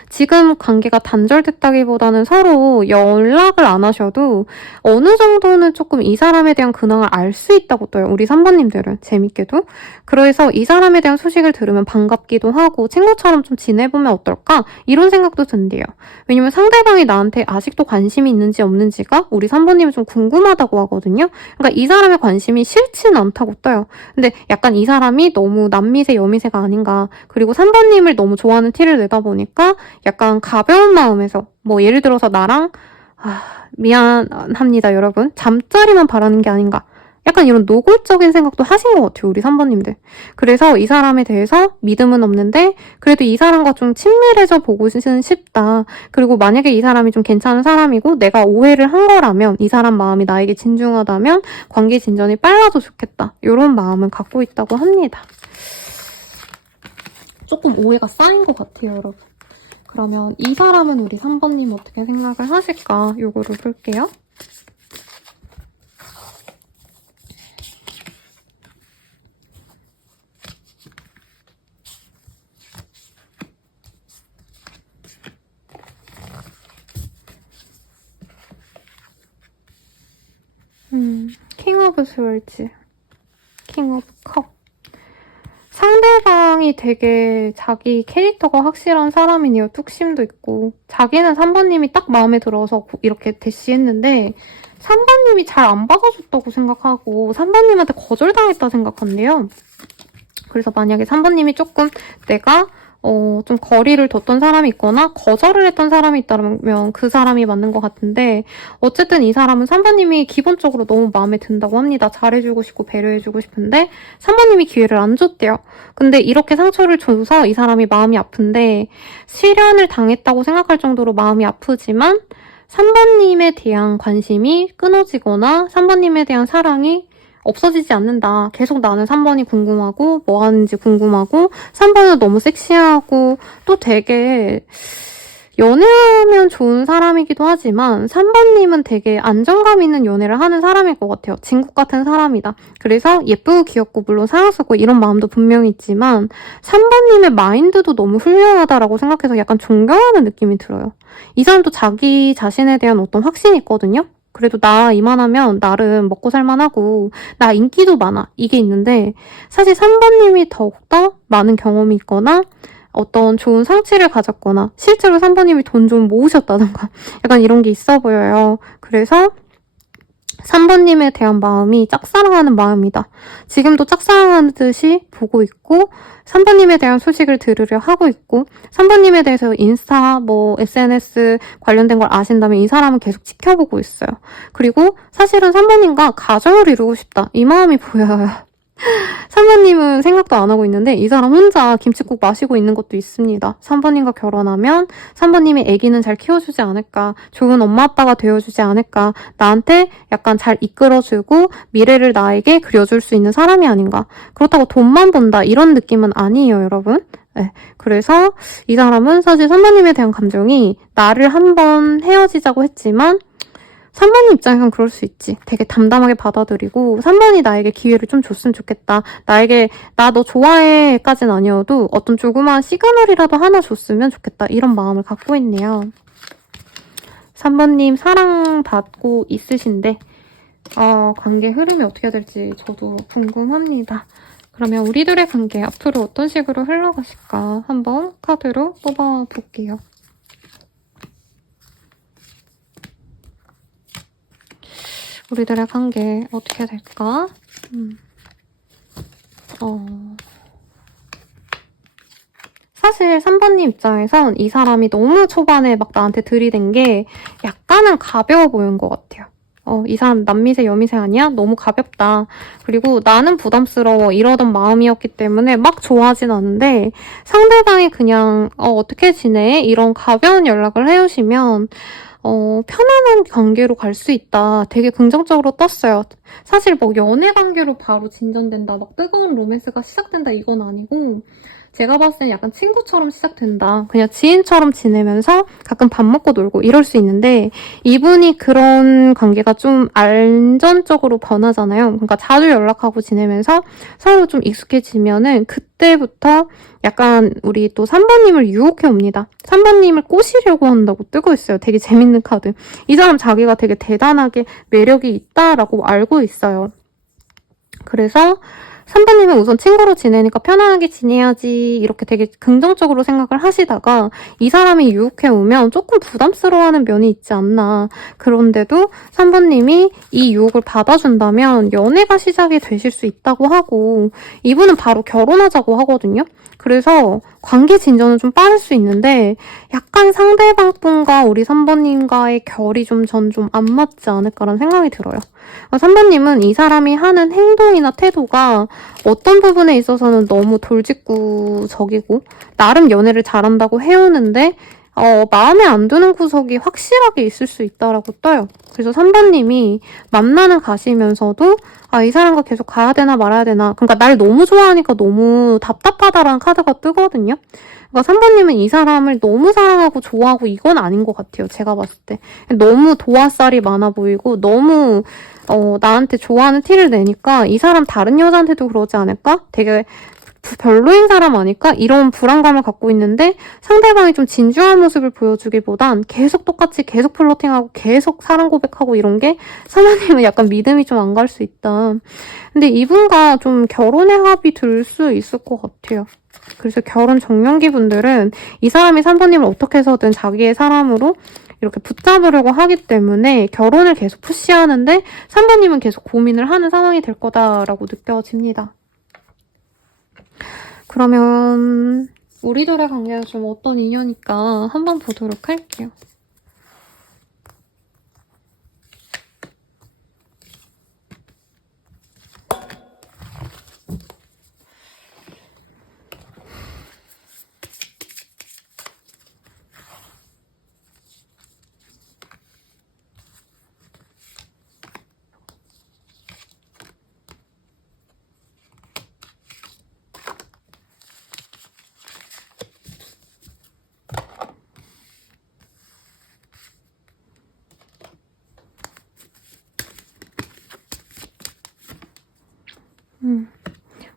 지금 관계가 단절됐다기보다는 서로 연락을 안 하셔도 어느 정도는 조금 이 사람에 대한 근황을 알 수 있다고 떠요. 우리 3번님들은 재밌게도. 그래서 이 사람에 대한 소식을 들으면 반갑기도 하고 친구처럼 좀 지내보면 어떨까? 이런 생각도 든대요. 왜냐면 상대방이 나한테 아직도 관심이 있는지 없는지가 우리 3번님은 좀 궁금하다고 하거든요. 그러니까 이 사람의 관심이 싫지는 않다고 떠요. 근데 약간 이 사람이 너무 남미세 여미세가 아닌가. 그리고 3번님을 너무 좋아하는 티를 내다 보니까 약간 가벼운 마음에서 뭐 예를 들어서 나랑 미안합니다 여러분 잠자리만 바라는 게 아닌가 약간 이런 노골적인 생각도 하신 것 같아요 우리 3번님들. 그래서 이 사람에 대해서 믿음은 없는데 그래도 이 사람과 좀 친밀해져 보고는 싶다. 그리고 만약에 이 사람이 좀 괜찮은 사람이고 내가 오해를 한 거라면 이 사람 마음이 나에게 진중하다면 관계 진전이 빨라도 좋겠다 이런 마음을 갖고 있다고 합니다. 조금 오해가 쌓인 것 같아요 여러분. 그러면 이 사람은 우리 3번님 어떻게 생각을 하실까? 요거를 볼게요. 킹 오브 스월즈, 킹 오브 컵. 상대방이 되게 자기 캐릭터가 확실한 사람이네요. 뚝심도 있고. 자기는 3번님이 딱 마음에 들어서 이렇게 대시했는데 3번님이 잘 안 받아줬다고 생각하고 3번님한테 거절당했다 생각한대요. 그래서 만약에 3번님이 조금 내가 좀 거리를 뒀던 사람이 있거나 거절을 했던 사람이 있다면 그 사람이 맞는 것 같은데 어쨌든 이 사람은 3번님이 기본적으로 너무 마음에 든다고 합니다. 잘해주고 싶고 배려해주고 싶은데 3번님이 기회를 안 줬대요. 근데 이렇게 상처를 줘서 이 사람이 마음이 아픈데 실현을 당했다고 생각할 정도로 마음이 아프지만 3번님에 대한 관심이 끊어지거나 3번님에 대한 사랑이 없어지지 않는다. 계속 나는 3번이 궁금하고 뭐 하는지 궁금하고 3번은 너무 섹시하고 또 되게 연애하면 좋은 사람이기도 하지만 3번님은 되게 안정감 있는 연애를 하는 사람일 것 같아요. 진국 같은 사람이다. 그래서 예쁘고 귀엽고 물론 사랑스럽고 이런 마음도 분명히 있지만 3번님의 마인드도 너무 훌륭하다라고 생각해서 약간 존경하는 느낌이 들어요. 이 사람도 자기 자신에 대한 어떤 확신이 있거든요. 그래도 나 이만하면 나름 먹고 살만하고 나 인기도 많아 이게 있는데 사실 3번님이 더욱더 많은 경험이 있거나 어떤 좋은 성취를 가졌거나 실제로 3번님이 돈 좀 모으셨다던가 약간 이런 게 있어 보여요. 그래서 3번님에 대한 마음이 짝사랑하는 마음이다. 지금도 짝사랑하는 듯이 보고 있고 3번님에 대한 소식을 들으려 하고 있고 3번님에 대해서 인스타, SNS 관련된 걸 아신다면 이 사람은 계속 지켜보고 있어요. 그리고 사실은 3번님과 가정을 이루고 싶다. 이 마음이 보여요. 3번님은 생각도 안 하고 있는데 이 사람 혼자 김칫국 마시고 있는 것도 있습니다. 3번님과 결혼하면 3번님이 아기는 잘 키워주지 않을까, 좋은 엄마 아빠가 되어주지 않을까, 나한테 약간 잘 이끌어주고 미래를 나에게 그려줄 수 있는 사람이 아닌가. 그렇다고 돈만 번다 이런 느낌은 아니에요, 여러분. 네, 그래서 이 사람은 사실 3번님에 대한 감정이 나를 한번 헤어지자고 했지만 3번님 입장에선 그럴 수 있지. 되게 담담하게 받아들이고 3번이 나에게 기회를 좀 줬으면 좋겠다. 나에게 나 너 좋아해 까진 아니어도 어떤 조그마한 시그널이라도 하나 줬으면 좋겠다. 이런 마음을 갖고 있네요. 3번님 사랑받고 있으신데 관계 흐름이 어떻게 될지 저도 궁금합니다. 그러면 우리들의 관계 앞으로 어떤 식으로 흘러가실까 한번 카드로 뽑아볼게요. 우리들의 관계 어떻게 될까? 사실 3번님 입장에선 이 사람이 너무 초반에 막 나한테 들이댄 게 약간은 가벼워 보이는 것 같아요. 이 사람 남미세 여미세 아니야? 너무 가볍다. 그리고 나는 부담스러워 이러던 마음이었기 때문에 막 좋아하진 않은데 상대방이 그냥 어떻게 지내? 이런 가벼운 연락을 해오시면 편안한 관계로 갈 수 있다. 되게 긍정적으로 떴어요. 사실 뭐 연애 관계로 바로 진전된다. 막 뜨거운 로맨스가 시작된다. 이건 아니고 제가 봤을 땐 약간 친구처럼 시작된다. 그냥 지인처럼 지내면서 가끔 밥 먹고 놀고 이럴 수 있는데 이분이 그런 관계가 좀 안전적으로 변하잖아요. 그러니까 자주 연락하고 지내면서 서로 좀 익숙해지면은 그때부터 약간 우리 또 3번님을 유혹해 옵니다. 3번님을 꼬시려고 한다고 뜨고 있어요. 되게 재밌는 카드. 이 사람 자기가 되게 대단하게 매력이 있다라고 알고 있어요. 그래서 3번님은 우선 친구로 지내니까 편안하게 지내야지 이렇게 되게 긍정적으로 생각을 하시다가 이 사람이 유혹해 오면 조금 부담스러워하는 면이 있지 않나. 그런데도 3번님이 이 유혹을 받아준다면 연애가 시작이 되실 수 있다고 하고 이분은 바로 결혼하자고 하거든요. 그래서 관계 진전은 좀 빠를 수 있는데 약간 상대방 분과 우리 3번님과의 결이 전 좀 안 맞지 않을까라는 생각이 들어요. 3번님은 이 사람이 하는 행동이나 태도가 어떤 부분에 있어서는 너무 돌직구적이고 나름 연애를 잘한다고 해오는데 마음에 안 드는 구석이 확실하게 있을 수 있다라고 떠요. 그래서 3번님이 만나는 가시면서도 이 사람과 계속 가야 되나 말아야 되나. 그러니까 날 너무 좋아하니까 너무 답답하다라는 카드가 뜨거든요. 그러니까 3번님은 이 사람을 너무 사랑하고 좋아하고 이건 아닌 것 같아요. 제가 봤을 때. 너무 도화살이 많아 보이고 너무 나한테 좋아하는 티를 내니까 이 사람 다른 여자한테도 그러지 않을까? 되게 별로인 사람 아닐까? 이런 불안감을 갖고 있는데 상대방이 좀 진중한 모습을 보여주기보단 계속 똑같이 계속 플러팅하고 계속 사랑 고백하고 이런 게 3번님은 약간 믿음이 좀 안 갈 수 있다. 근데 이분과 좀 결혼의 합이 들 수 있을 것 같아요. 그래서 결혼 정년기 분들은 이 사람이 3번님을 어떻게 해서든 자기의 사람으로 이렇게 붙잡으려고 하기 때문에 결혼을 계속 푸시하는데 3번님은 계속 고민을 하는 상황이 될 거다라고 느껴집니다. 그러면 우리들의 관계가 좀 어떤 인연일까 한번 보도록 할게요.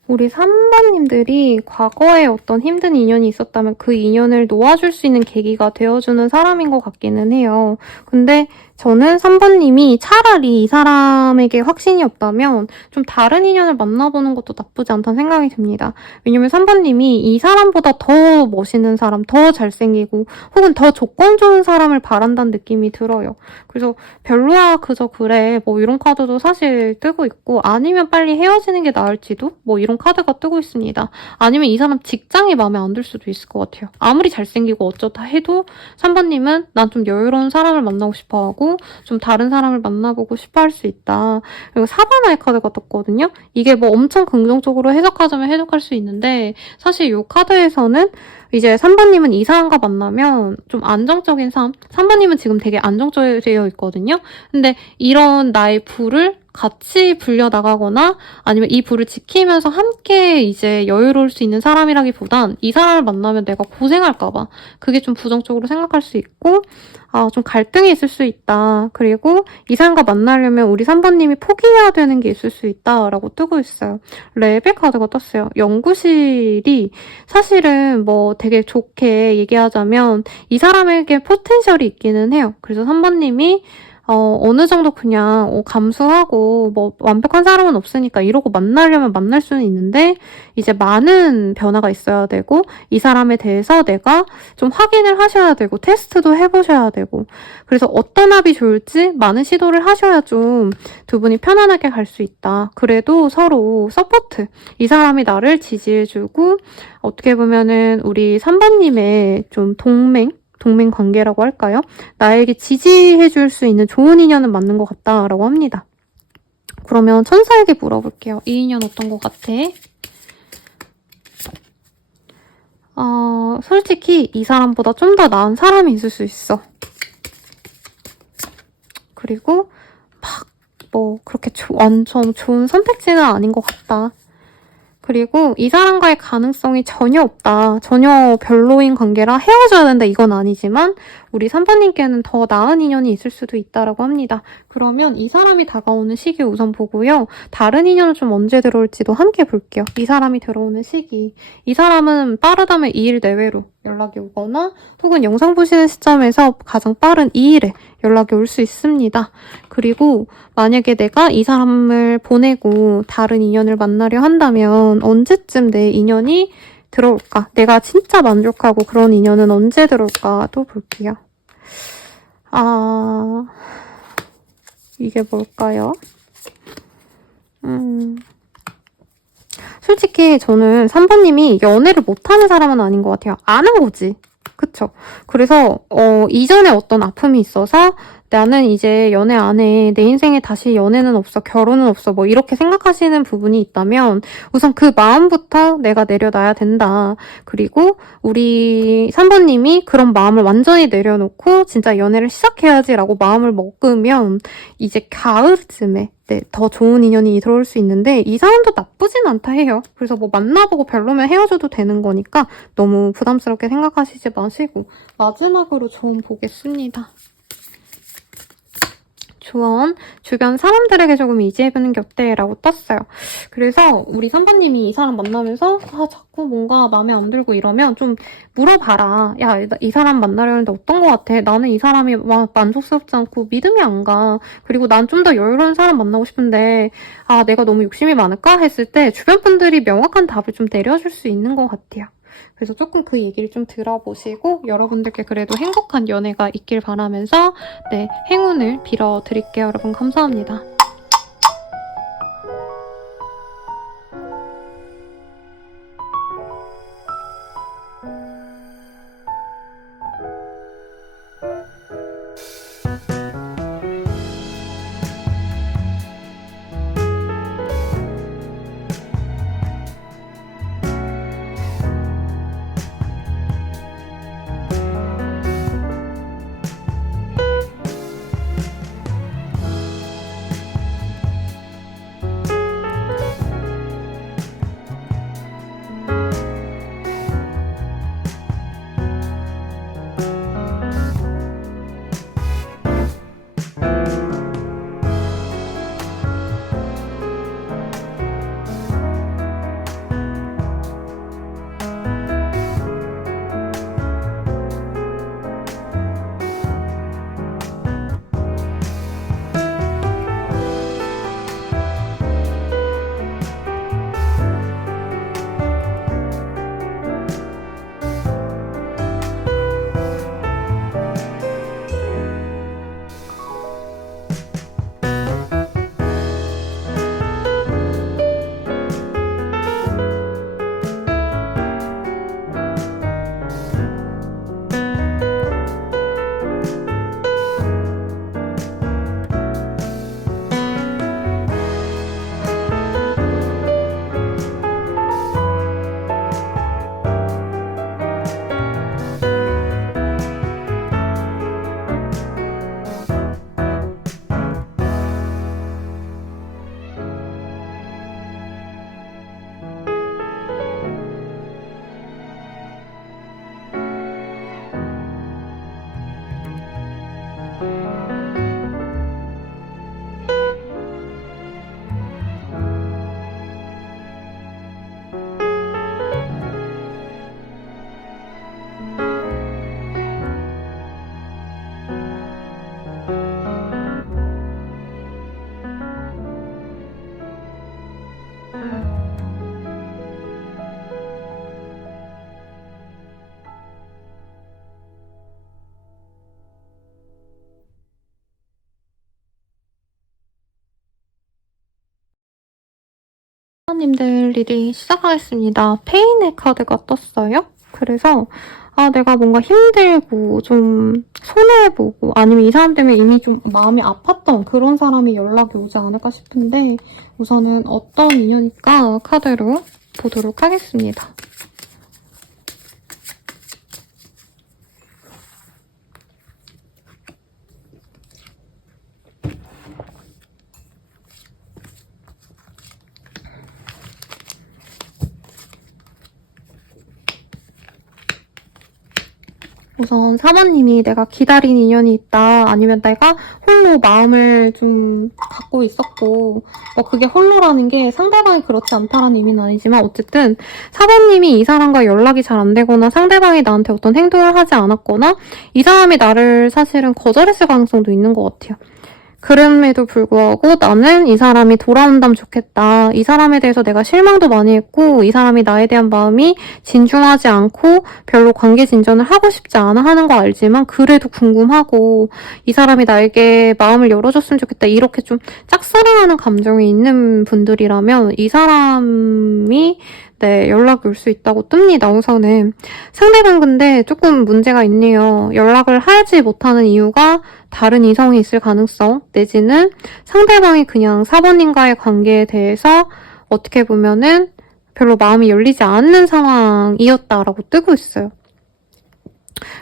우리 3번님들이 과거에 어떤 힘든 인연이 있었다면 그 인연을 놓아줄 수 있는 계기가 되어주는 사람인 것 같기는 해요. 근데 저는 3번님이 차라리 이 사람에게 확신이 없다면 좀 다른 인연을 만나보는 것도 나쁘지 않다는 생각이 듭니다. 왜냐면 3번님이 이 사람보다 더 멋있는 사람, 더 잘생기고 혹은 더 조건 좋은 사람을 바란다는 느낌이 들어요. 그래서 별로야 그저 그래 뭐 이런 카드도 사실 뜨고 있고 아니면 빨리 헤어지는 게 나을지도 뭐 이런 카드가 뜨고 있습니다. 아니면 이 사람 직장이 마음에 안 들 수도 있을 것 같아요. 아무리 잘생기고 어쩌다 해도 3번님은 난 좀 여유로운 사람을 만나고 싶어하고 좀 다른 사람을 만나보고 싶어 할 수 있다. 그리고 4번 아이 카드가 떴거든요. 이게 뭐 엄청 긍정적으로 해석하자면 해석할 수 있는데 사실 이 카드에서는 이제 3번님은 이 사람과 만나면 좀 안정적인 삶 3번님은 지금 되게 안정적이어 있거든요. 근데 이런 나의 불을 같이 불려나가거나 아니면 이 불을 지키면서 함께 이제 여유로울 수 있는 사람이라기보단 이 사람을 만나면 내가 고생할까봐 그게 좀 부정적으로 생각할 수 있고 좀 갈등이 있을 수 있다. 그리고 이 사람과 만나려면 우리 3번님이 포기해야 되는 게 있을 수 있다라고 뜨고 있어요. 레벨 카드가 떴어요. 연구실이 사실은 뭐 되게 좋게 얘기하자면 이 사람에게 포텐셜이 있기는 해요. 그래서 3번님이 어느 정도 그냥 감수하고 뭐 완벽한 사람은 없으니까 이러고 만나려면 만날 수는 있는데 이제 많은 변화가 있어야 되고 이 사람에 대해서 내가 좀 확인을 하셔야 되고 테스트도 해보셔야 되고 그래서 어떤 합이 좋을지 많은 시도를 하셔야 좀 두 분이 편안하게 갈 수 있다. 그래도 서로 서포트 이 사람이 나를 지지해주고 어떻게 보면은 우리 3번님의 좀 동맹 관계라고 할까요? 나에게 지지해줄 수 있는 좋은 인연은 맞는 것 같다라고 합니다. 그러면 천사에게 물어볼게요. 이 인연 어떤 것 같아? 솔직히 이 사람보다 좀 더 나은 사람이 있을 수 있어. 그리고 그렇게 완전 좋은 선택지는 아닌 것 같다. 그리고 이 사람과의 가능성이 전혀 없다. 전혀 별로인 관계라 헤어져야 된다. 이건 아니지만 우리 3번님께는 더 나은 인연이 있을 수도 있다라고 합니다. 그러면 이 사람이 다가오는 시기 우선 보고요. 다른 인연은 좀 언제 들어올지도 함께 볼게요. 이 사람이 들어오는 시기. 이 사람은 빠르다면 2일 내외로 연락이 오거나 혹은 영상 보시는 시점에서 가장 빠른 2일에 연락이 올 수 있습니다. 그리고 만약에 내가 이 사람을 보내고 다른 인연을 만나려 한다면 언제쯤 내 인연이 들어올까? 내가 진짜 만족하고 그런 인연은 언제 들어올까? 또 볼게요. 이게 뭘까요? 솔직히 저는 3번님이 연애를 못하는 사람은 아닌 것 같아요. 아는 거지. 그쵸? 그래서 이전에 어떤 아픔이 있어서 나는 이제 연애 안 해. 내 인생에 다시 연애는 없어. 결혼은 없어. 뭐 이렇게 생각하시는 부분이 있다면 우선 그 마음부터 내가 내려놔야 된다. 그리고 우리 3번님이 그런 마음을 완전히 내려놓고 진짜 연애를 시작해야지라고 마음을 먹으면 이제 가을쯤에 더 좋은 인연이 들어올 수 있는데 이 사람도 나쁘진 않다 해요. 그래서 뭐 만나보고 별로면 헤어져도 되는 거니까 너무 부담스럽게 생각하시지 마시고 마지막으로 조언 보겠습니다. 조언, 주변 사람들에게 조금 의지해보는 게 어때? 라고 떴어요. 그래서 우리 3번님이 이 사람 만나면서 자꾸 뭔가 마음에 안 들고 이러면 좀 물어봐라. 야, 이 사람 만나려는데 어떤 거 같아? 나는 이 사람이 만족스럽지 않고 믿음이 안 가. 그리고 난 좀 더 여유로운 사람 만나고 싶은데 내가 너무 욕심이 많을까? 했을 때 주변 분들이 명확한 답을 좀 내려줄 수 있는 것 같아요. 그래서 조금 그 얘기를 좀 들어보시고 여러분들께 그래도 행복한 연애가 있길 바라면서 행운을 빌어드릴게요. 여러분 감사합니다. 님들 리딩 시작하겠습니다. 페인의 카드가 떴어요. 그래서 내가 뭔가 힘들고 좀 손해보고 아니면 이 사람 때문에 이미 좀 마음이 아팠던 그런 사람이 연락이 오지 않을까 싶은데 우선은 어떤 인연일까 카드로 보도록 하겠습니다. 우선 사모님이 내가 기다린 인연이 있다 아니면 내가 홀로 마음을 좀 갖고 있었고 그게 홀로라는 게 상대방이 그렇지 않다라는 의미는 아니지만 어쨌든 사모님이 이 사람과 연락이 잘 안 되거나 상대방이 나한테 어떤 행동을 하지 않았거나 이 사람이 나를 사실은 거절했을 가능성도 있는 것 같아요. 그럼에도 불구하고 나는 이 사람이 돌아온다면 좋겠다. 이 사람에 대해서 내가 실망도 많이 했고 이 사람이 나에 대한 마음이 진중하지 않고 별로 관계 진전을 하고 싶지 않아 하는 거 알지만 그래도 궁금하고 이 사람이 나에게 마음을 열어줬으면 좋겠다. 이렇게 좀 짝사랑하는 감정이 있는 분들이라면 이 사람이 연락이 올 수 있다고 뜹니다, 우선은. 상대방 근데 조금 문제가 있네요. 연락을 하지 못하는 이유가 다른 이성이 있을 가능성, 내지는 상대방이 그냥 사모님과의 관계에 대해서 어떻게 보면은 별로 마음이 열리지 않는 상황이었다라고 뜨고 있어요.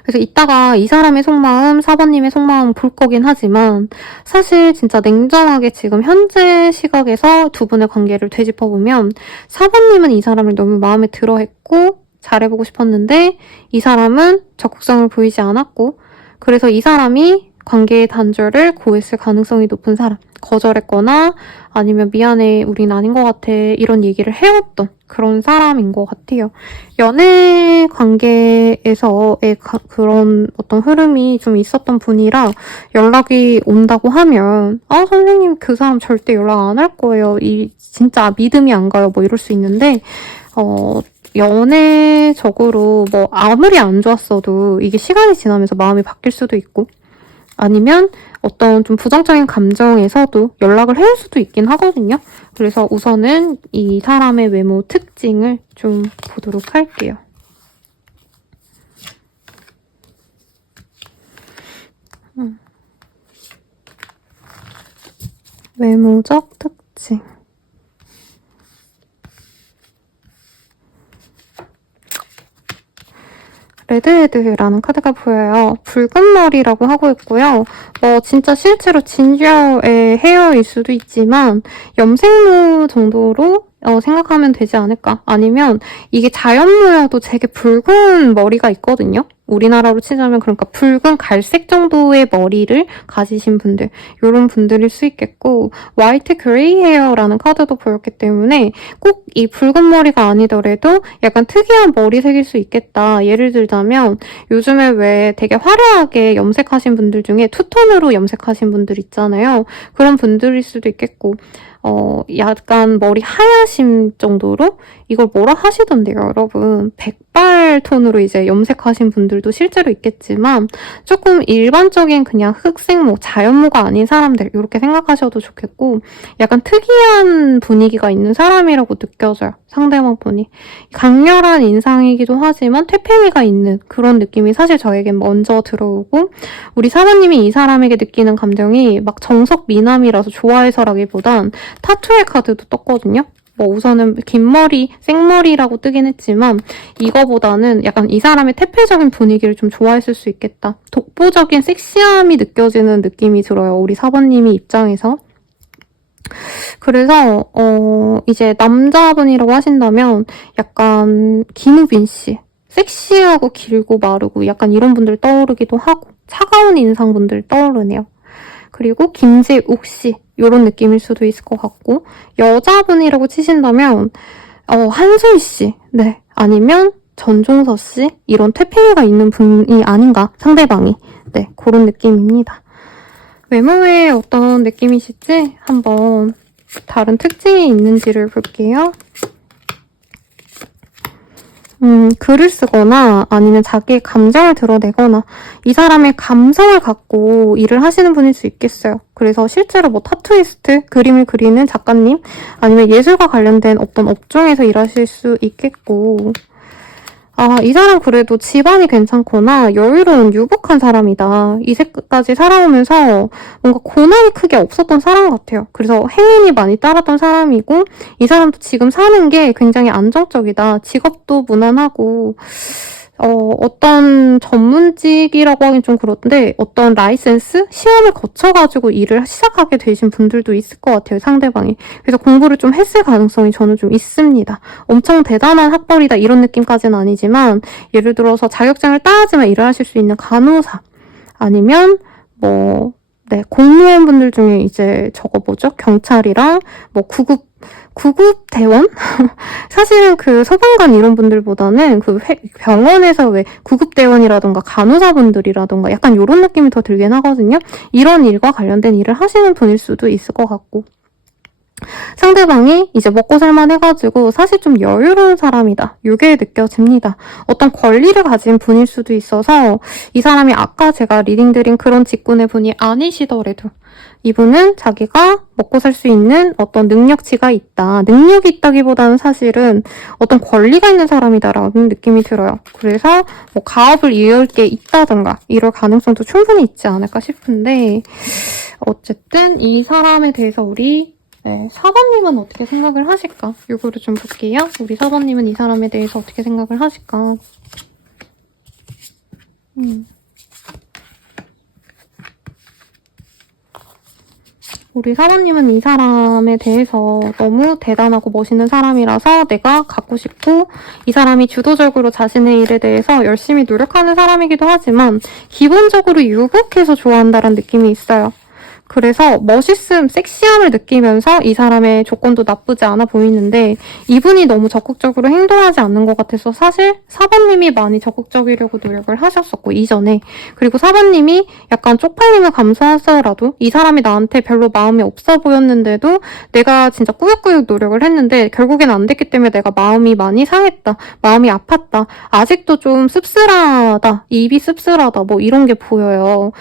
그래서 이따가 이 사람의 속마음, 사모님의 속마음 볼 거긴 하지만 사실 진짜 냉정하게 지금 현재 시각에서 두 분의 관계를 되짚어보면 사모님은 이 사람을 너무 마음에 들어했고 잘해보고 싶었는데 이 사람은 적극성을 보이지 않았고 그래서 이 사람이 관계의 단절을 고했을 가능성이 높은 사람. 거절했거나 아니면 미안해 우린 아닌 것 같아 이런 얘기를 해왔던 그런 사람인 것 같아요. 연애 관계에서의 그런 어떤 흐름이 좀 있었던 분이라 연락이 온다고 하면 선생님 그 사람 절대 연락 안 할 거예요. 진짜 믿음이 안 가요. 뭐 이럴 수 있는데 연애적으로 아무리 안 좋았어도 이게 시간이 지나면서 마음이 바뀔 수도 있고 아니면 어떤 좀 부정적인 감정에서도 연락을 해올 수도 있긴 하거든요. 그래서 우선은 이 사람의 외모 특징을 좀 보도록 할게요. 외모적 특징. 레드헤드라는 카드가 보여요. 붉은 머리라고 하고 있고요. 진짜 실제로 진주의 헤어일 수도 있지만 염색무 정도로 생각하면 되지 않을까. 아니면 이게 자연무여도 되게 붉은 머리가 있거든요. 우리나라로 치자면 그러니까 붉은 갈색 정도의 머리를 가지신 분들 이런 분들일 수 있겠고 화이트 그레이 헤어라는 카드도 보였기 때문에 꼭 이 붉은 머리가 아니더라도 약간 특이한 머리색일 수 있겠다. 예를 들자면 요즘에 왜 되게 화려하게 염색하신 분들 중에 투톤으로 염색하신 분들 있잖아요. 그런 분들일 수도 있겠고 약간 머리 하얗심 정도로 이걸 뭐라 하시던데요, 여러분. 백발 톤으로 이제 염색하신 분들도 실제로 있겠지만 조금 일반적인 그냥 흑색 자연무가 아닌 사람들 이렇게 생각하셔도 좋겠고 약간 특이한 분위기가 있는 사람이라고 느껴져요. 상대방 분이. 강렬한 인상이기도 하지만 퇴폐미가 있는 그런 느낌이 사실 저에겐 먼저 들어오고 우리 사모님이 이 사람에게 느끼는 감정이 막 정석 미남이라서 좋아해서라기보단 타투의 카드도 떴거든요. 우선은 긴 머리, 생머리라고 뜨긴 했지만 이거보다는 약간 이 사람의 태폐적인 분위기를 좀 좋아했을 수 있겠다. 독보적인 섹시함이 느껴지는 느낌이 들어요. 우리 사모님이 입장에서. 그래서 이제 남자분이라고 하신다면 약간 김우빈 씨. 섹시하고 길고 마르고 약간 이런 분들 떠오르기도 하고 차가운 인상분들 떠오르네요. 그리고 김재욱 씨 이런 느낌일 수도 있을 것 같고 여자분이라고 치신다면 한솔 씨 네 아니면 전종서 씨 이런 퇴폐미가 있는 분이 아닌가 상대방이 네 그런 느낌입니다. 외모에 어떤 느낌이실지 한번 다른 특징이 있는지를 볼게요. 글을 쓰거나 아니면 자기의 감정을 드러내거나 이 사람의 감성을 갖고 일을 하시는 분일 수 있겠어요. 그래서 실제로 뭐 타투이스트, 그림을 그리는 작가님 아니면 예술과 관련된 어떤 업종에서 일하실 수 있겠고 이 사람 그래도 집안이 괜찮거나 여유로운 유복한 사람이다. 이제까지 살아오면서 뭔가 고난이 크게 없었던 사람 같아요. 그래서 행운이 많이 따랐던 사람이고 이 사람도 지금 사는 게 굉장히 안정적이다. 직업도 무난하고 어떤 전문직이라고 하긴 좀 그렇던데 어떤 라이센스? 시험을 거쳐가지고 일을 시작하게 되신 분들도 있을 것 같아요, 상대방이. 그래서 공부를 좀 했을 가능성이 저는 좀 있습니다. 엄청 대단한 학벌이다 이런 느낌까지는 아니지만 예를 들어서 자격증을 따야지만 일을 하실 수 있는 간호사 아니면 공무원분들 중에 이제 저거 뭐죠? 경찰이랑 구급 대원? 사실은 그 소방관 이런 분들보다는 그 병원에서 왜 구급 대원이라던가 간호사분들이라던가 약간 이런 느낌이 더 들긴 하거든요. 이런 일과 관련된 일을 하시는 분일 수도 있을 것 같고 상대방이 이제 먹고 살만 해가지고 사실 좀 여유로운 사람이다. 이게 느껴집니다. 어떤 권리를 가진 분일 수도 있어서 이 사람이 아까 제가 리딩드린 그런 직군의 분이 아니시더라도 이분은 자기가 먹고 살 수 있는 어떤 능력치가 있다. 능력이 있다기보다는 사실은 어떤 권리가 있는 사람이다라는 느낌이 들어요. 그래서 뭐 가업을 이을 게 있다던가 이럴 가능성도 충분히 있지 않을까 싶은데 어쨌든 이 사람에 대해서 우리 사번님은 어떻게 생각을 하실까? 이거를 좀 볼게요. 우리 사번님은 이 사람에 대해서 어떻게 생각을 하실까? 우리 사번님은 이 사람에 대해서 너무 대단하고 멋있는 사람이라서 내가 갖고 싶고 이 사람이 주도적으로 자신의 일에 대해서 열심히 노력하는 사람이기도 하지만 기본적으로 유복해서 좋아한다는 느낌이 있어요. 그래서 멋있음, 섹시함을 느끼면서 이 사람의 조건도 나쁘지 않아 보이는데 이분이 너무 적극적으로 행동하지 않는 것 같아서 사실 사번님이 많이 적극적이려고 노력을 하셨었고 이전에 그리고 사번님이 약간 쪽팔림을 감수하더라도 이 사람이 나한테 별로 마음이 없어 보였는데도 내가 진짜 꾸역꾸역 노력을 했는데 결국엔 안 됐기 때문에 내가 마음이 많이 상했다. 마음이 아팠다. 아직도 좀 씁쓸하다. 입이 씁쓸하다. 뭐 이런 게 보여요.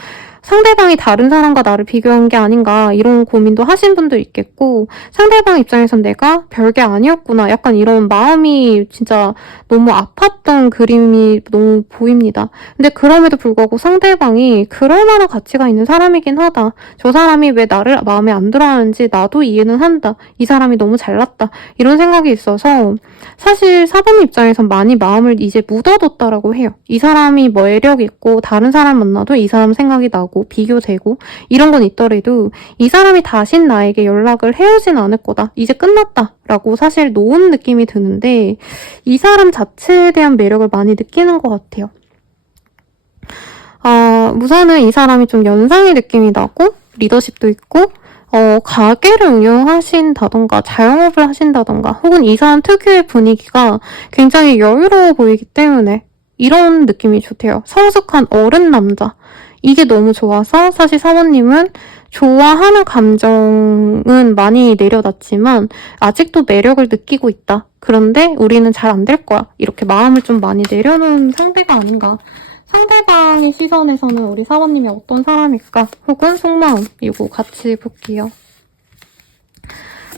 상대방이 다른 사람과 나를 비교한 게 아닌가 이런 고민도 하신 분도 있겠고 상대방 입장에선 내가 별게 아니었구나 약간 이런 마음이 진짜 너무 아팠던 그림이 너무 보입니다. 근데 그럼에도 불구하고 상대방이 그럴 만한 가치가 있는 사람이긴 하다. 저 사람이 왜 나를 마음에 안 들어하는지 나도 이해는 한다. 이 사람이 너무 잘났다. 이런 생각이 있어서 사실 사번 입장에선 많이 마음을 이제 묻어뒀다라고 해요. 이 사람이 매력 있고 다른 사람 만나도 이 사람 생각이 나고 비교되고 이런 건 있더라도 이 사람이 다신 나에게 연락을 해오진 않을 거다. 이제 끝났다. 라고 사실 놓은 느낌이 드는데 이 사람 자체에 대한 매력을 많이 느끼는 것 같아요. 우선은 이 사람이 좀 연상의 느낌이 나고 리더십도 있고 가게를 운영하신다던가 자영업을 하신다던가 혹은 이 사람 특유의 분위기가 굉장히 여유로워 보이기 때문에 이런 느낌이 좋대요. 성숙한 어른 남자. 이게 너무 좋아서 사실 사모님은 좋아하는 감정은 많이 내려놨지만 아직도 매력을 느끼고 있다. 그런데 우리는 잘 안 될 거야. 이렇게 마음을 좀 많이 내려놓은 상대가 아닌가. 상대방의 시선에서는 우리 사모님이 어떤 사람일까? 혹은 속마음 이거 같이 볼게요.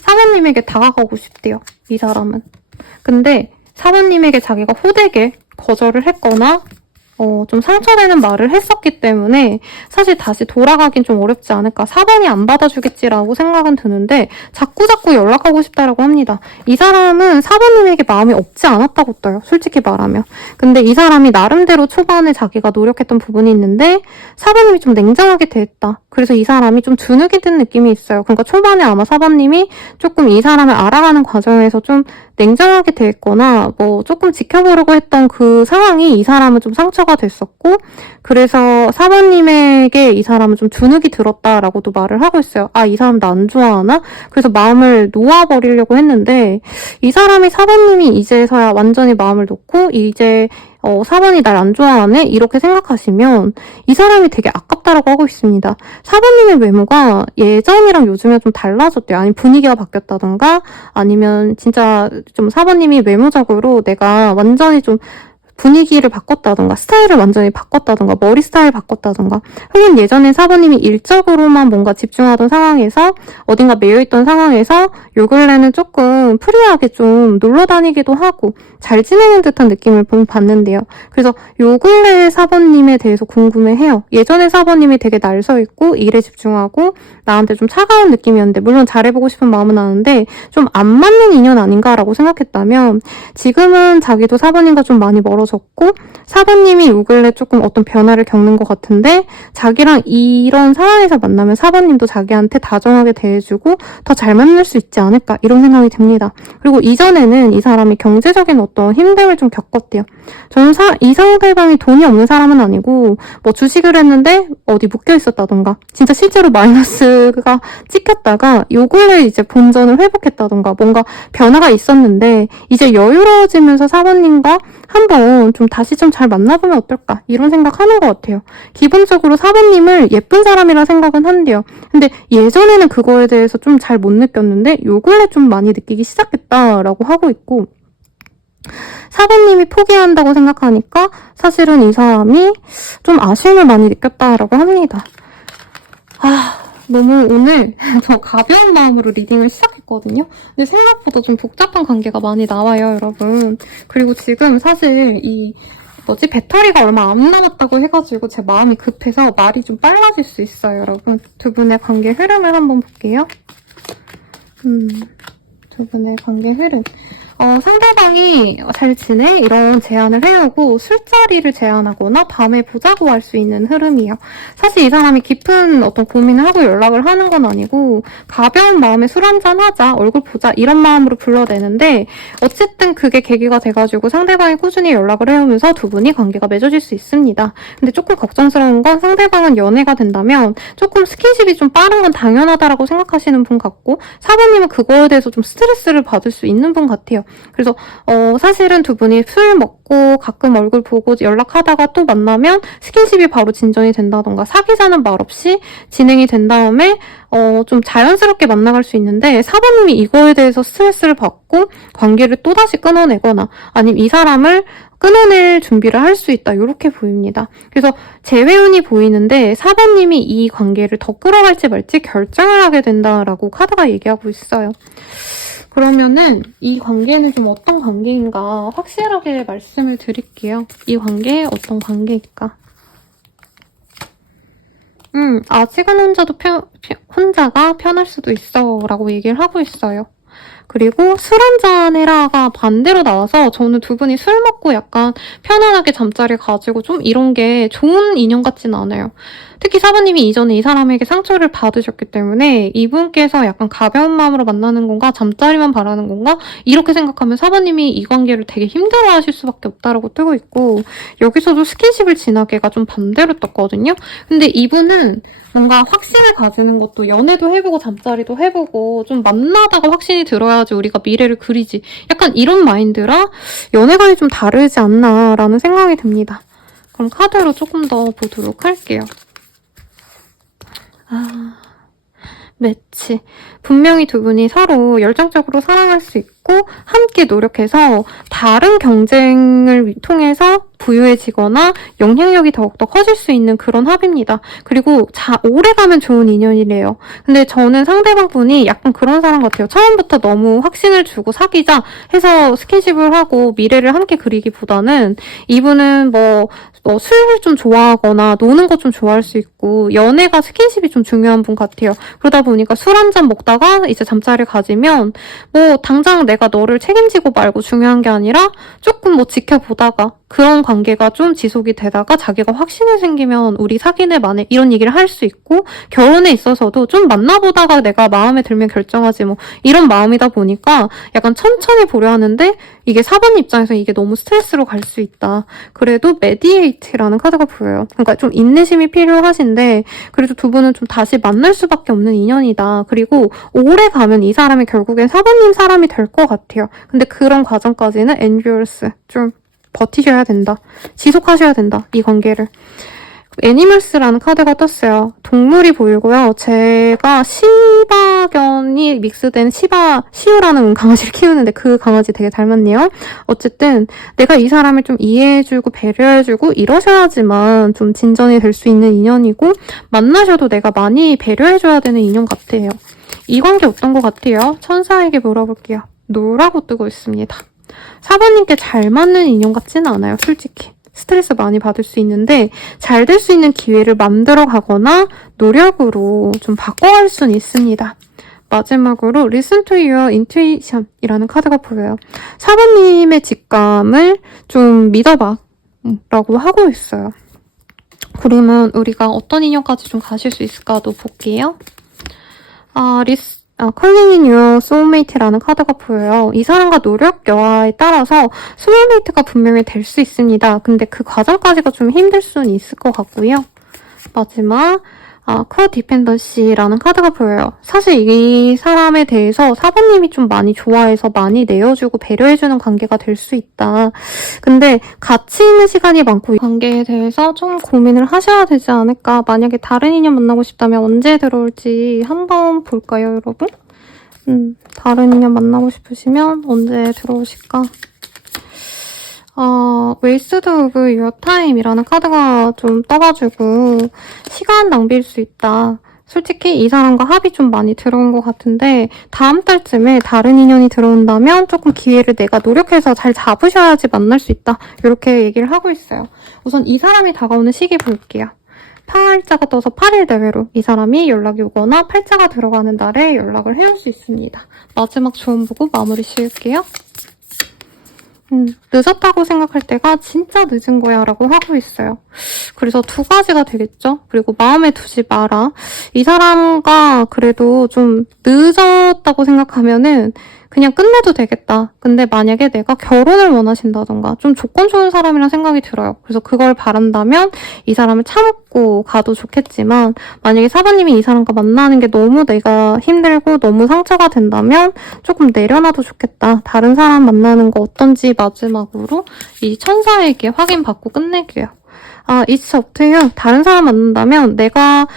사모님에게 다가가고 싶대요. 이 사람은. 근데 사모님에게 자기가 호되게 거절을 했거나 좀 상처되는 말을 했었기 때문에 사실 다시 돌아가긴 좀 어렵지 않을까. 4번이 안 받아주겠지라고 생각은 드는데 자꾸자꾸 연락하고 싶다라고 합니다. 이 사람은 4번님에게 마음이 없지 않았다고 떠요. 솔직히 말하면. 근데 이 사람이 나름대로 초반에 자기가 노력했던 부분이 있는데 4번님이 좀 냉정하게 대했다. 그래서 이 사람이 좀 주눅이 든 느낌이 있어요. 그러니까 초반에 아마 4번님이 조금 이 사람을 알아가는 과정에서 좀 냉정하게 대했거나 뭐 조금 지켜보려고 했던 그 상황이 이 사람은 좀 상처가 됐었고, 그래서 4번님에게 이 사람은 좀 주눅이 들었다라고도 말을 하고 있어요. 아, 이 사람 나 안 좋아하나? 그래서 마음을 놓아버리려고 했는데 이 사람이 4번님이 이제서야 완전히 마음을 놓고 이제 4번이 날 안 좋아하네? 이렇게 생각하시면 이 사람이 되게 아깝다라고 하고 있습니다. 4번님의 외모가 예전이랑 요즘에 좀 달라졌대요. 아니면 분위기가 바뀌었다던가, 아니면 진짜 좀 4번님이 외모적으로 내가 완전히 좀 분위기를 바꿨다던가, 스타일을 완전히 바꿨다던가, 머리 스타일 바꿨다던가, 혹은 예전에 4번님이 일적으로만 뭔가 집중하던 상황에서 어딘가 매여있던 상황에서 요 근래는 조금 프리하게 좀 놀러 다니기도 하고 잘 지내는 듯한 느낌을 받는데요. 그래서 요 근래의 4번님에 대해서 궁금해해요. 예전에 4번님이 되게 날 서 있고 일에 집중하고 나한테 좀 차가운 느낌이었는데, 물론 잘해보고 싶은 마음은 아는데 좀 안 맞는 인연 아닌가라고 생각했다면, 지금은 자기도 4번님과 좀 많이 멀어졌고 4번님이 요 근래 조금 어떤 변화를 겪는 것 같은데, 자기랑 이런 상황에서 만나면 4번님도 자기한테 다정하게 대해주고 더 잘 만날 수 있지 않을까, 이런 생각이 듭니다. 그리고 이전에는 이 사람이 경제적인 어떤 힘듦을 좀 겪었대요. 저는 이 상대방이 돈이 없는 사람은 아니고 뭐 주식을 했는데 어디 묶여 있었다던가, 진짜 실제로 마이너스가 찍혔다가 요 근래 이제 본전을 회복했다던가, 뭔가 변화가 있었는데 이제 여유로워지면서 4번님과 한번 좀 다시 좀 잘 만나보면 어떨까, 이런 생각하는 것 같아요. 기본적으로 4번님을 예쁜 사람이라 생각은 한대요. 근데 예전에는 그거에 대해서 좀 잘 못 느꼈는데 요 근래 좀 많이 느끼기 시작했다라고 하고 있고, 4번님이 포기한다고 생각하니까 사실은 이 사람이 좀 아쉬움을 많이 느꼈다라고 합니다. 너무 오늘 저 가벼운 마음으로 리딩을 시작했거든요. 근데 생각보다 좀 복잡한 관계가 많이 나와요, 여러분. 그리고 지금 사실 배터리가 얼마 안 남았다고 해가지고 제 마음이 급해서 말이 좀 빨라질 수 있어요, 여러분. 두 분의 관계 흐름을 한번 볼게요. 두 분의 관계 흐름. 상대방이 잘 지내? 이런 제안을 해오고 술자리를 제안하거나 밤에 보자고 할 수 있는 흐름이에요. 사실 이 사람이 깊은 어떤 고민을 하고 연락을 하는 건 아니고 가벼운 마음에 술 한잔 하자, 얼굴 보자, 이런 마음으로 불러내는데, 어쨌든 그게 계기가 돼가지고 상대방이 꾸준히 연락을 해오면서 두 분이 관계가 맺어질 수 있습니다. 근데 조금 걱정스러운 건, 상대방은 연애가 된다면 조금 스킨십이 좀 빠른 건 당연하다라고 생각하시는 분 같고, 4번님은 그거에 대해서 좀 스트레스를 받을 수 있는 분 같아요. 그래서 사실은 두 분이 술 먹고 가끔 얼굴 보고 연락하다가 또 만나면 스킨십이 바로 진전이 된다던가, 사귀자는 말 없이 진행이 된 다음에 좀 자연스럽게 만나갈 수 있는데, 4번님이 이거에 대해서 스트레스를 받고 관계를 또다시 끊어내거나 아니면 이 사람을 끊어낼 준비를 할 수 있다, 이렇게 보입니다. 그래서 재회운이 보이는데 4번님이 이 관계를 더 끌어갈지 말지 결정을 하게 된다라고 카드가 얘기하고 있어요. 그러면은 이 관계는 좀 어떤 관계인가 확실하게 말씀을 드릴게요. 이 관계 어떤 관계일까? 아직은 혼자가 편할 수도 있어 라고 얘기를 하고 있어요. 그리고 술 한잔 해라가 반대로 나와서 저는 두 분이 술 먹고 약간 편안하게 잠자리 가지고 좀 이런 게 좋은 인연 같진 않아요. 특히 4번님이 이전에 이 사람에게 상처를 받으셨기 때문에 이분께서 약간 가벼운 마음으로 만나는 건가, 잠자리만 바라는 건가, 이렇게 생각하면 4번님이 이 관계를 되게 힘들어하실 수밖에 없다라고 뜨고 있고, 여기서도 스킨십을 진하게가 좀 반대로 떴거든요. 근데 이분은 뭔가 확신을 가지는 것도, 연애도 해보고 잠자리도 해보고 좀 만나다가 확신이 들어야지 우리가 미래를 그리지, 약간 이런 마인드라 연애관이 좀 다르지 않나라는 생각이 듭니다. 그럼 카드로 조금 더 보도록 할게요. 매치. 분명히 두 분이 서로 열정적으로 사랑할 수 있고 함께 노력해서 다른 경쟁을 통해서 부유해지거나 영향력이 더욱더 커질 수 있는 그런 합입니다. 그리고 오래가면 좋은 인연이래요. 근데 저는 상대방 분이 약간 그런 사람 같아요. 처음부터 너무 확신을 주고 사귀자 해서 스킨십을 하고 미래를 함께 그리기보다는, 이분은 술을 좀 좋아하거나 노는 거 좀 좋아할 수 있고 연애가 스킨십이 좀 중요한 분 같아요. 그러다 보니까 술 술 한잔 먹다가 이제 잠자리를 가지면 뭐 당장 내가 너를 책임지고 말고 중요한 게 아니라 조금 뭐 지켜보다가 그런 관계가 좀 지속이 되다가 자기가 확신이 생기면 우리 사귀네 마네 이런 얘기를 할 수 있고, 결혼에 있어서도 좀 만나보다가 내가 마음에 들면 결정하지 뭐 이런 마음이다 보니까 약간 천천히 보려 하는데, 이게 4번 입장에서 이게 너무 스트레스로 갈 수 있다. 그래도 메디에이트라는 카드가 보여요. 그러니까 좀 인내심이 필요하신데 그래도 두 분은 좀 다시 만날 수밖에 없는 인연이다. 그리고 오래 가면 이 사람이 결국엔 4번님 사람이 될 것 같아요. 근데 그런 과정까지는 endurance, 좀 버티셔야 된다. 지속하셔야 된다. 이 관계를. 애니멀스라는 카드가 떴어요. 동물이 보이고요. 제가 시바견이 믹스된 시우라는 강아지를 키우는데 그 강아지 되게 닮았네요. 어쨌든 내가 이 사람을 좀 이해해주고 배려해주고 이러셔야지만 좀 진전이 될 수 있는 인연이고, 만나셔도 내가 많이 배려해줘야 되는 인연 같아요. 이 관계 어떤 것 같아요? 천사에게 물어볼게요. 노라고 뜨고 있습니다. 4번님께 잘 맞는 인연 같지는 않아요, 솔직히. 스트레스 많이 받을 수 있는데 잘 될 수 있는 기회를 만들어 가거나 노력으로 좀 바꿔갈 수는 있습니다. 마지막으로 Listen to your intuition 이라는 카드가 보여요. 4번님의 직감을 좀 믿어봐 라고 하고 있어요. 그러면 우리가 어떤 인연까지 좀 가실 수 있을까도 볼게요. Calling in your soulmate라는 카드가 보여요. 이 사람과 노력 여하에 따라서 소울메이트가 분명히 될 수 있습니다. 근데 그 과정까지가 좀 힘들 수는 있을 것 같고요. 마지막 코디펜던시라는 카드가 보여요. 사실 이 사람에 대해서 4번님이 좀 많이 좋아해서 많이 내어주고 배려해주는 관계가 될 수 있다. 근데 같이 있는 시간이 많고 이 관계에 대해서 좀 고민을 하셔야 되지 않을까. 만약에 다른 인연 만나고 싶다면 언제 들어올지 한번 볼까요, 여러분? 다른 인연 만나고 싶으시면 언제 들어오실까? Waste of your time이라는 카드가 좀 떠가지고 시간 낭비일 수 있다. 솔직히 이 사람과 합이 좀 많이 들어온 것 같은데 다음 달쯤에 다른 인연이 들어온다면 조금 기회를 내가 노력해서 잘 잡으셔야지 만날 수 있다. 이렇게 얘기를 하고 있어요. 우선 이 사람이 다가오는 시기 볼게요. 팔자가 떠서 8일 내외로 이 사람이 연락이 오거나 팔자가 들어가는 날에 연락을 해올 수 있습니다. 마지막 조언 보고 마무리 지을게요. 늦었다고 생각할 때가 진짜 늦은 거야 라고 하고 있어요. 그래서 두 가지가 되겠죠? 그리고 마음에 두지 마라. 이 사람과 그래도 좀 늦었다고 생각하면은 그냥 끝내도 되겠다. 근데 만약에 내가 결혼을 원하신다던가 좀 조건 좋은 사람이란 생각이 들어요. 그래서 그걸 바란다면 이 사람을 참고 가도 좋겠지만, 만약에 4번님이 이 사람과 만나는 게 너무 내가 힘들고 너무 상처가 된다면 조금 내려놔도 좋겠다. 다른 사람 만나는 거 어떤지 마지막으로 이 천사에게 확인받고 끝내게요. It's up to you. 다른 사람 만난다면 나이가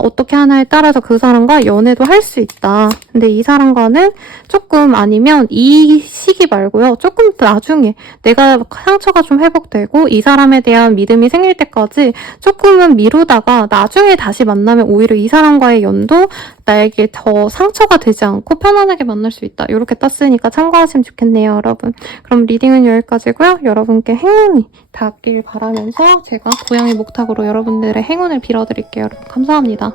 어떻게 하나에 따라서 그 사람과 연애도 할 수 있다. 근데 이 사람과는 조금, 아니면 이 시기 말고요. 조금 나중에 내가 상처가 좀 회복되고 이 사람에 대한 믿음이 생길 때까지 조금은 미루다가 나중에 다시 만나면 오히려 이 사람과의 연도 나에게 더 상처가 되지 않고 편안하게 만날 수 있다. 이렇게 땄으니까 참고하시면 좋겠네요, 여러분. 그럼 리딩은 여기까지고요. 여러분께 행운이 닿길 바라면서 제가 고양이 목탁으로 여러분들의 행운을 빌어드릴게요. 여러분 감사합니다.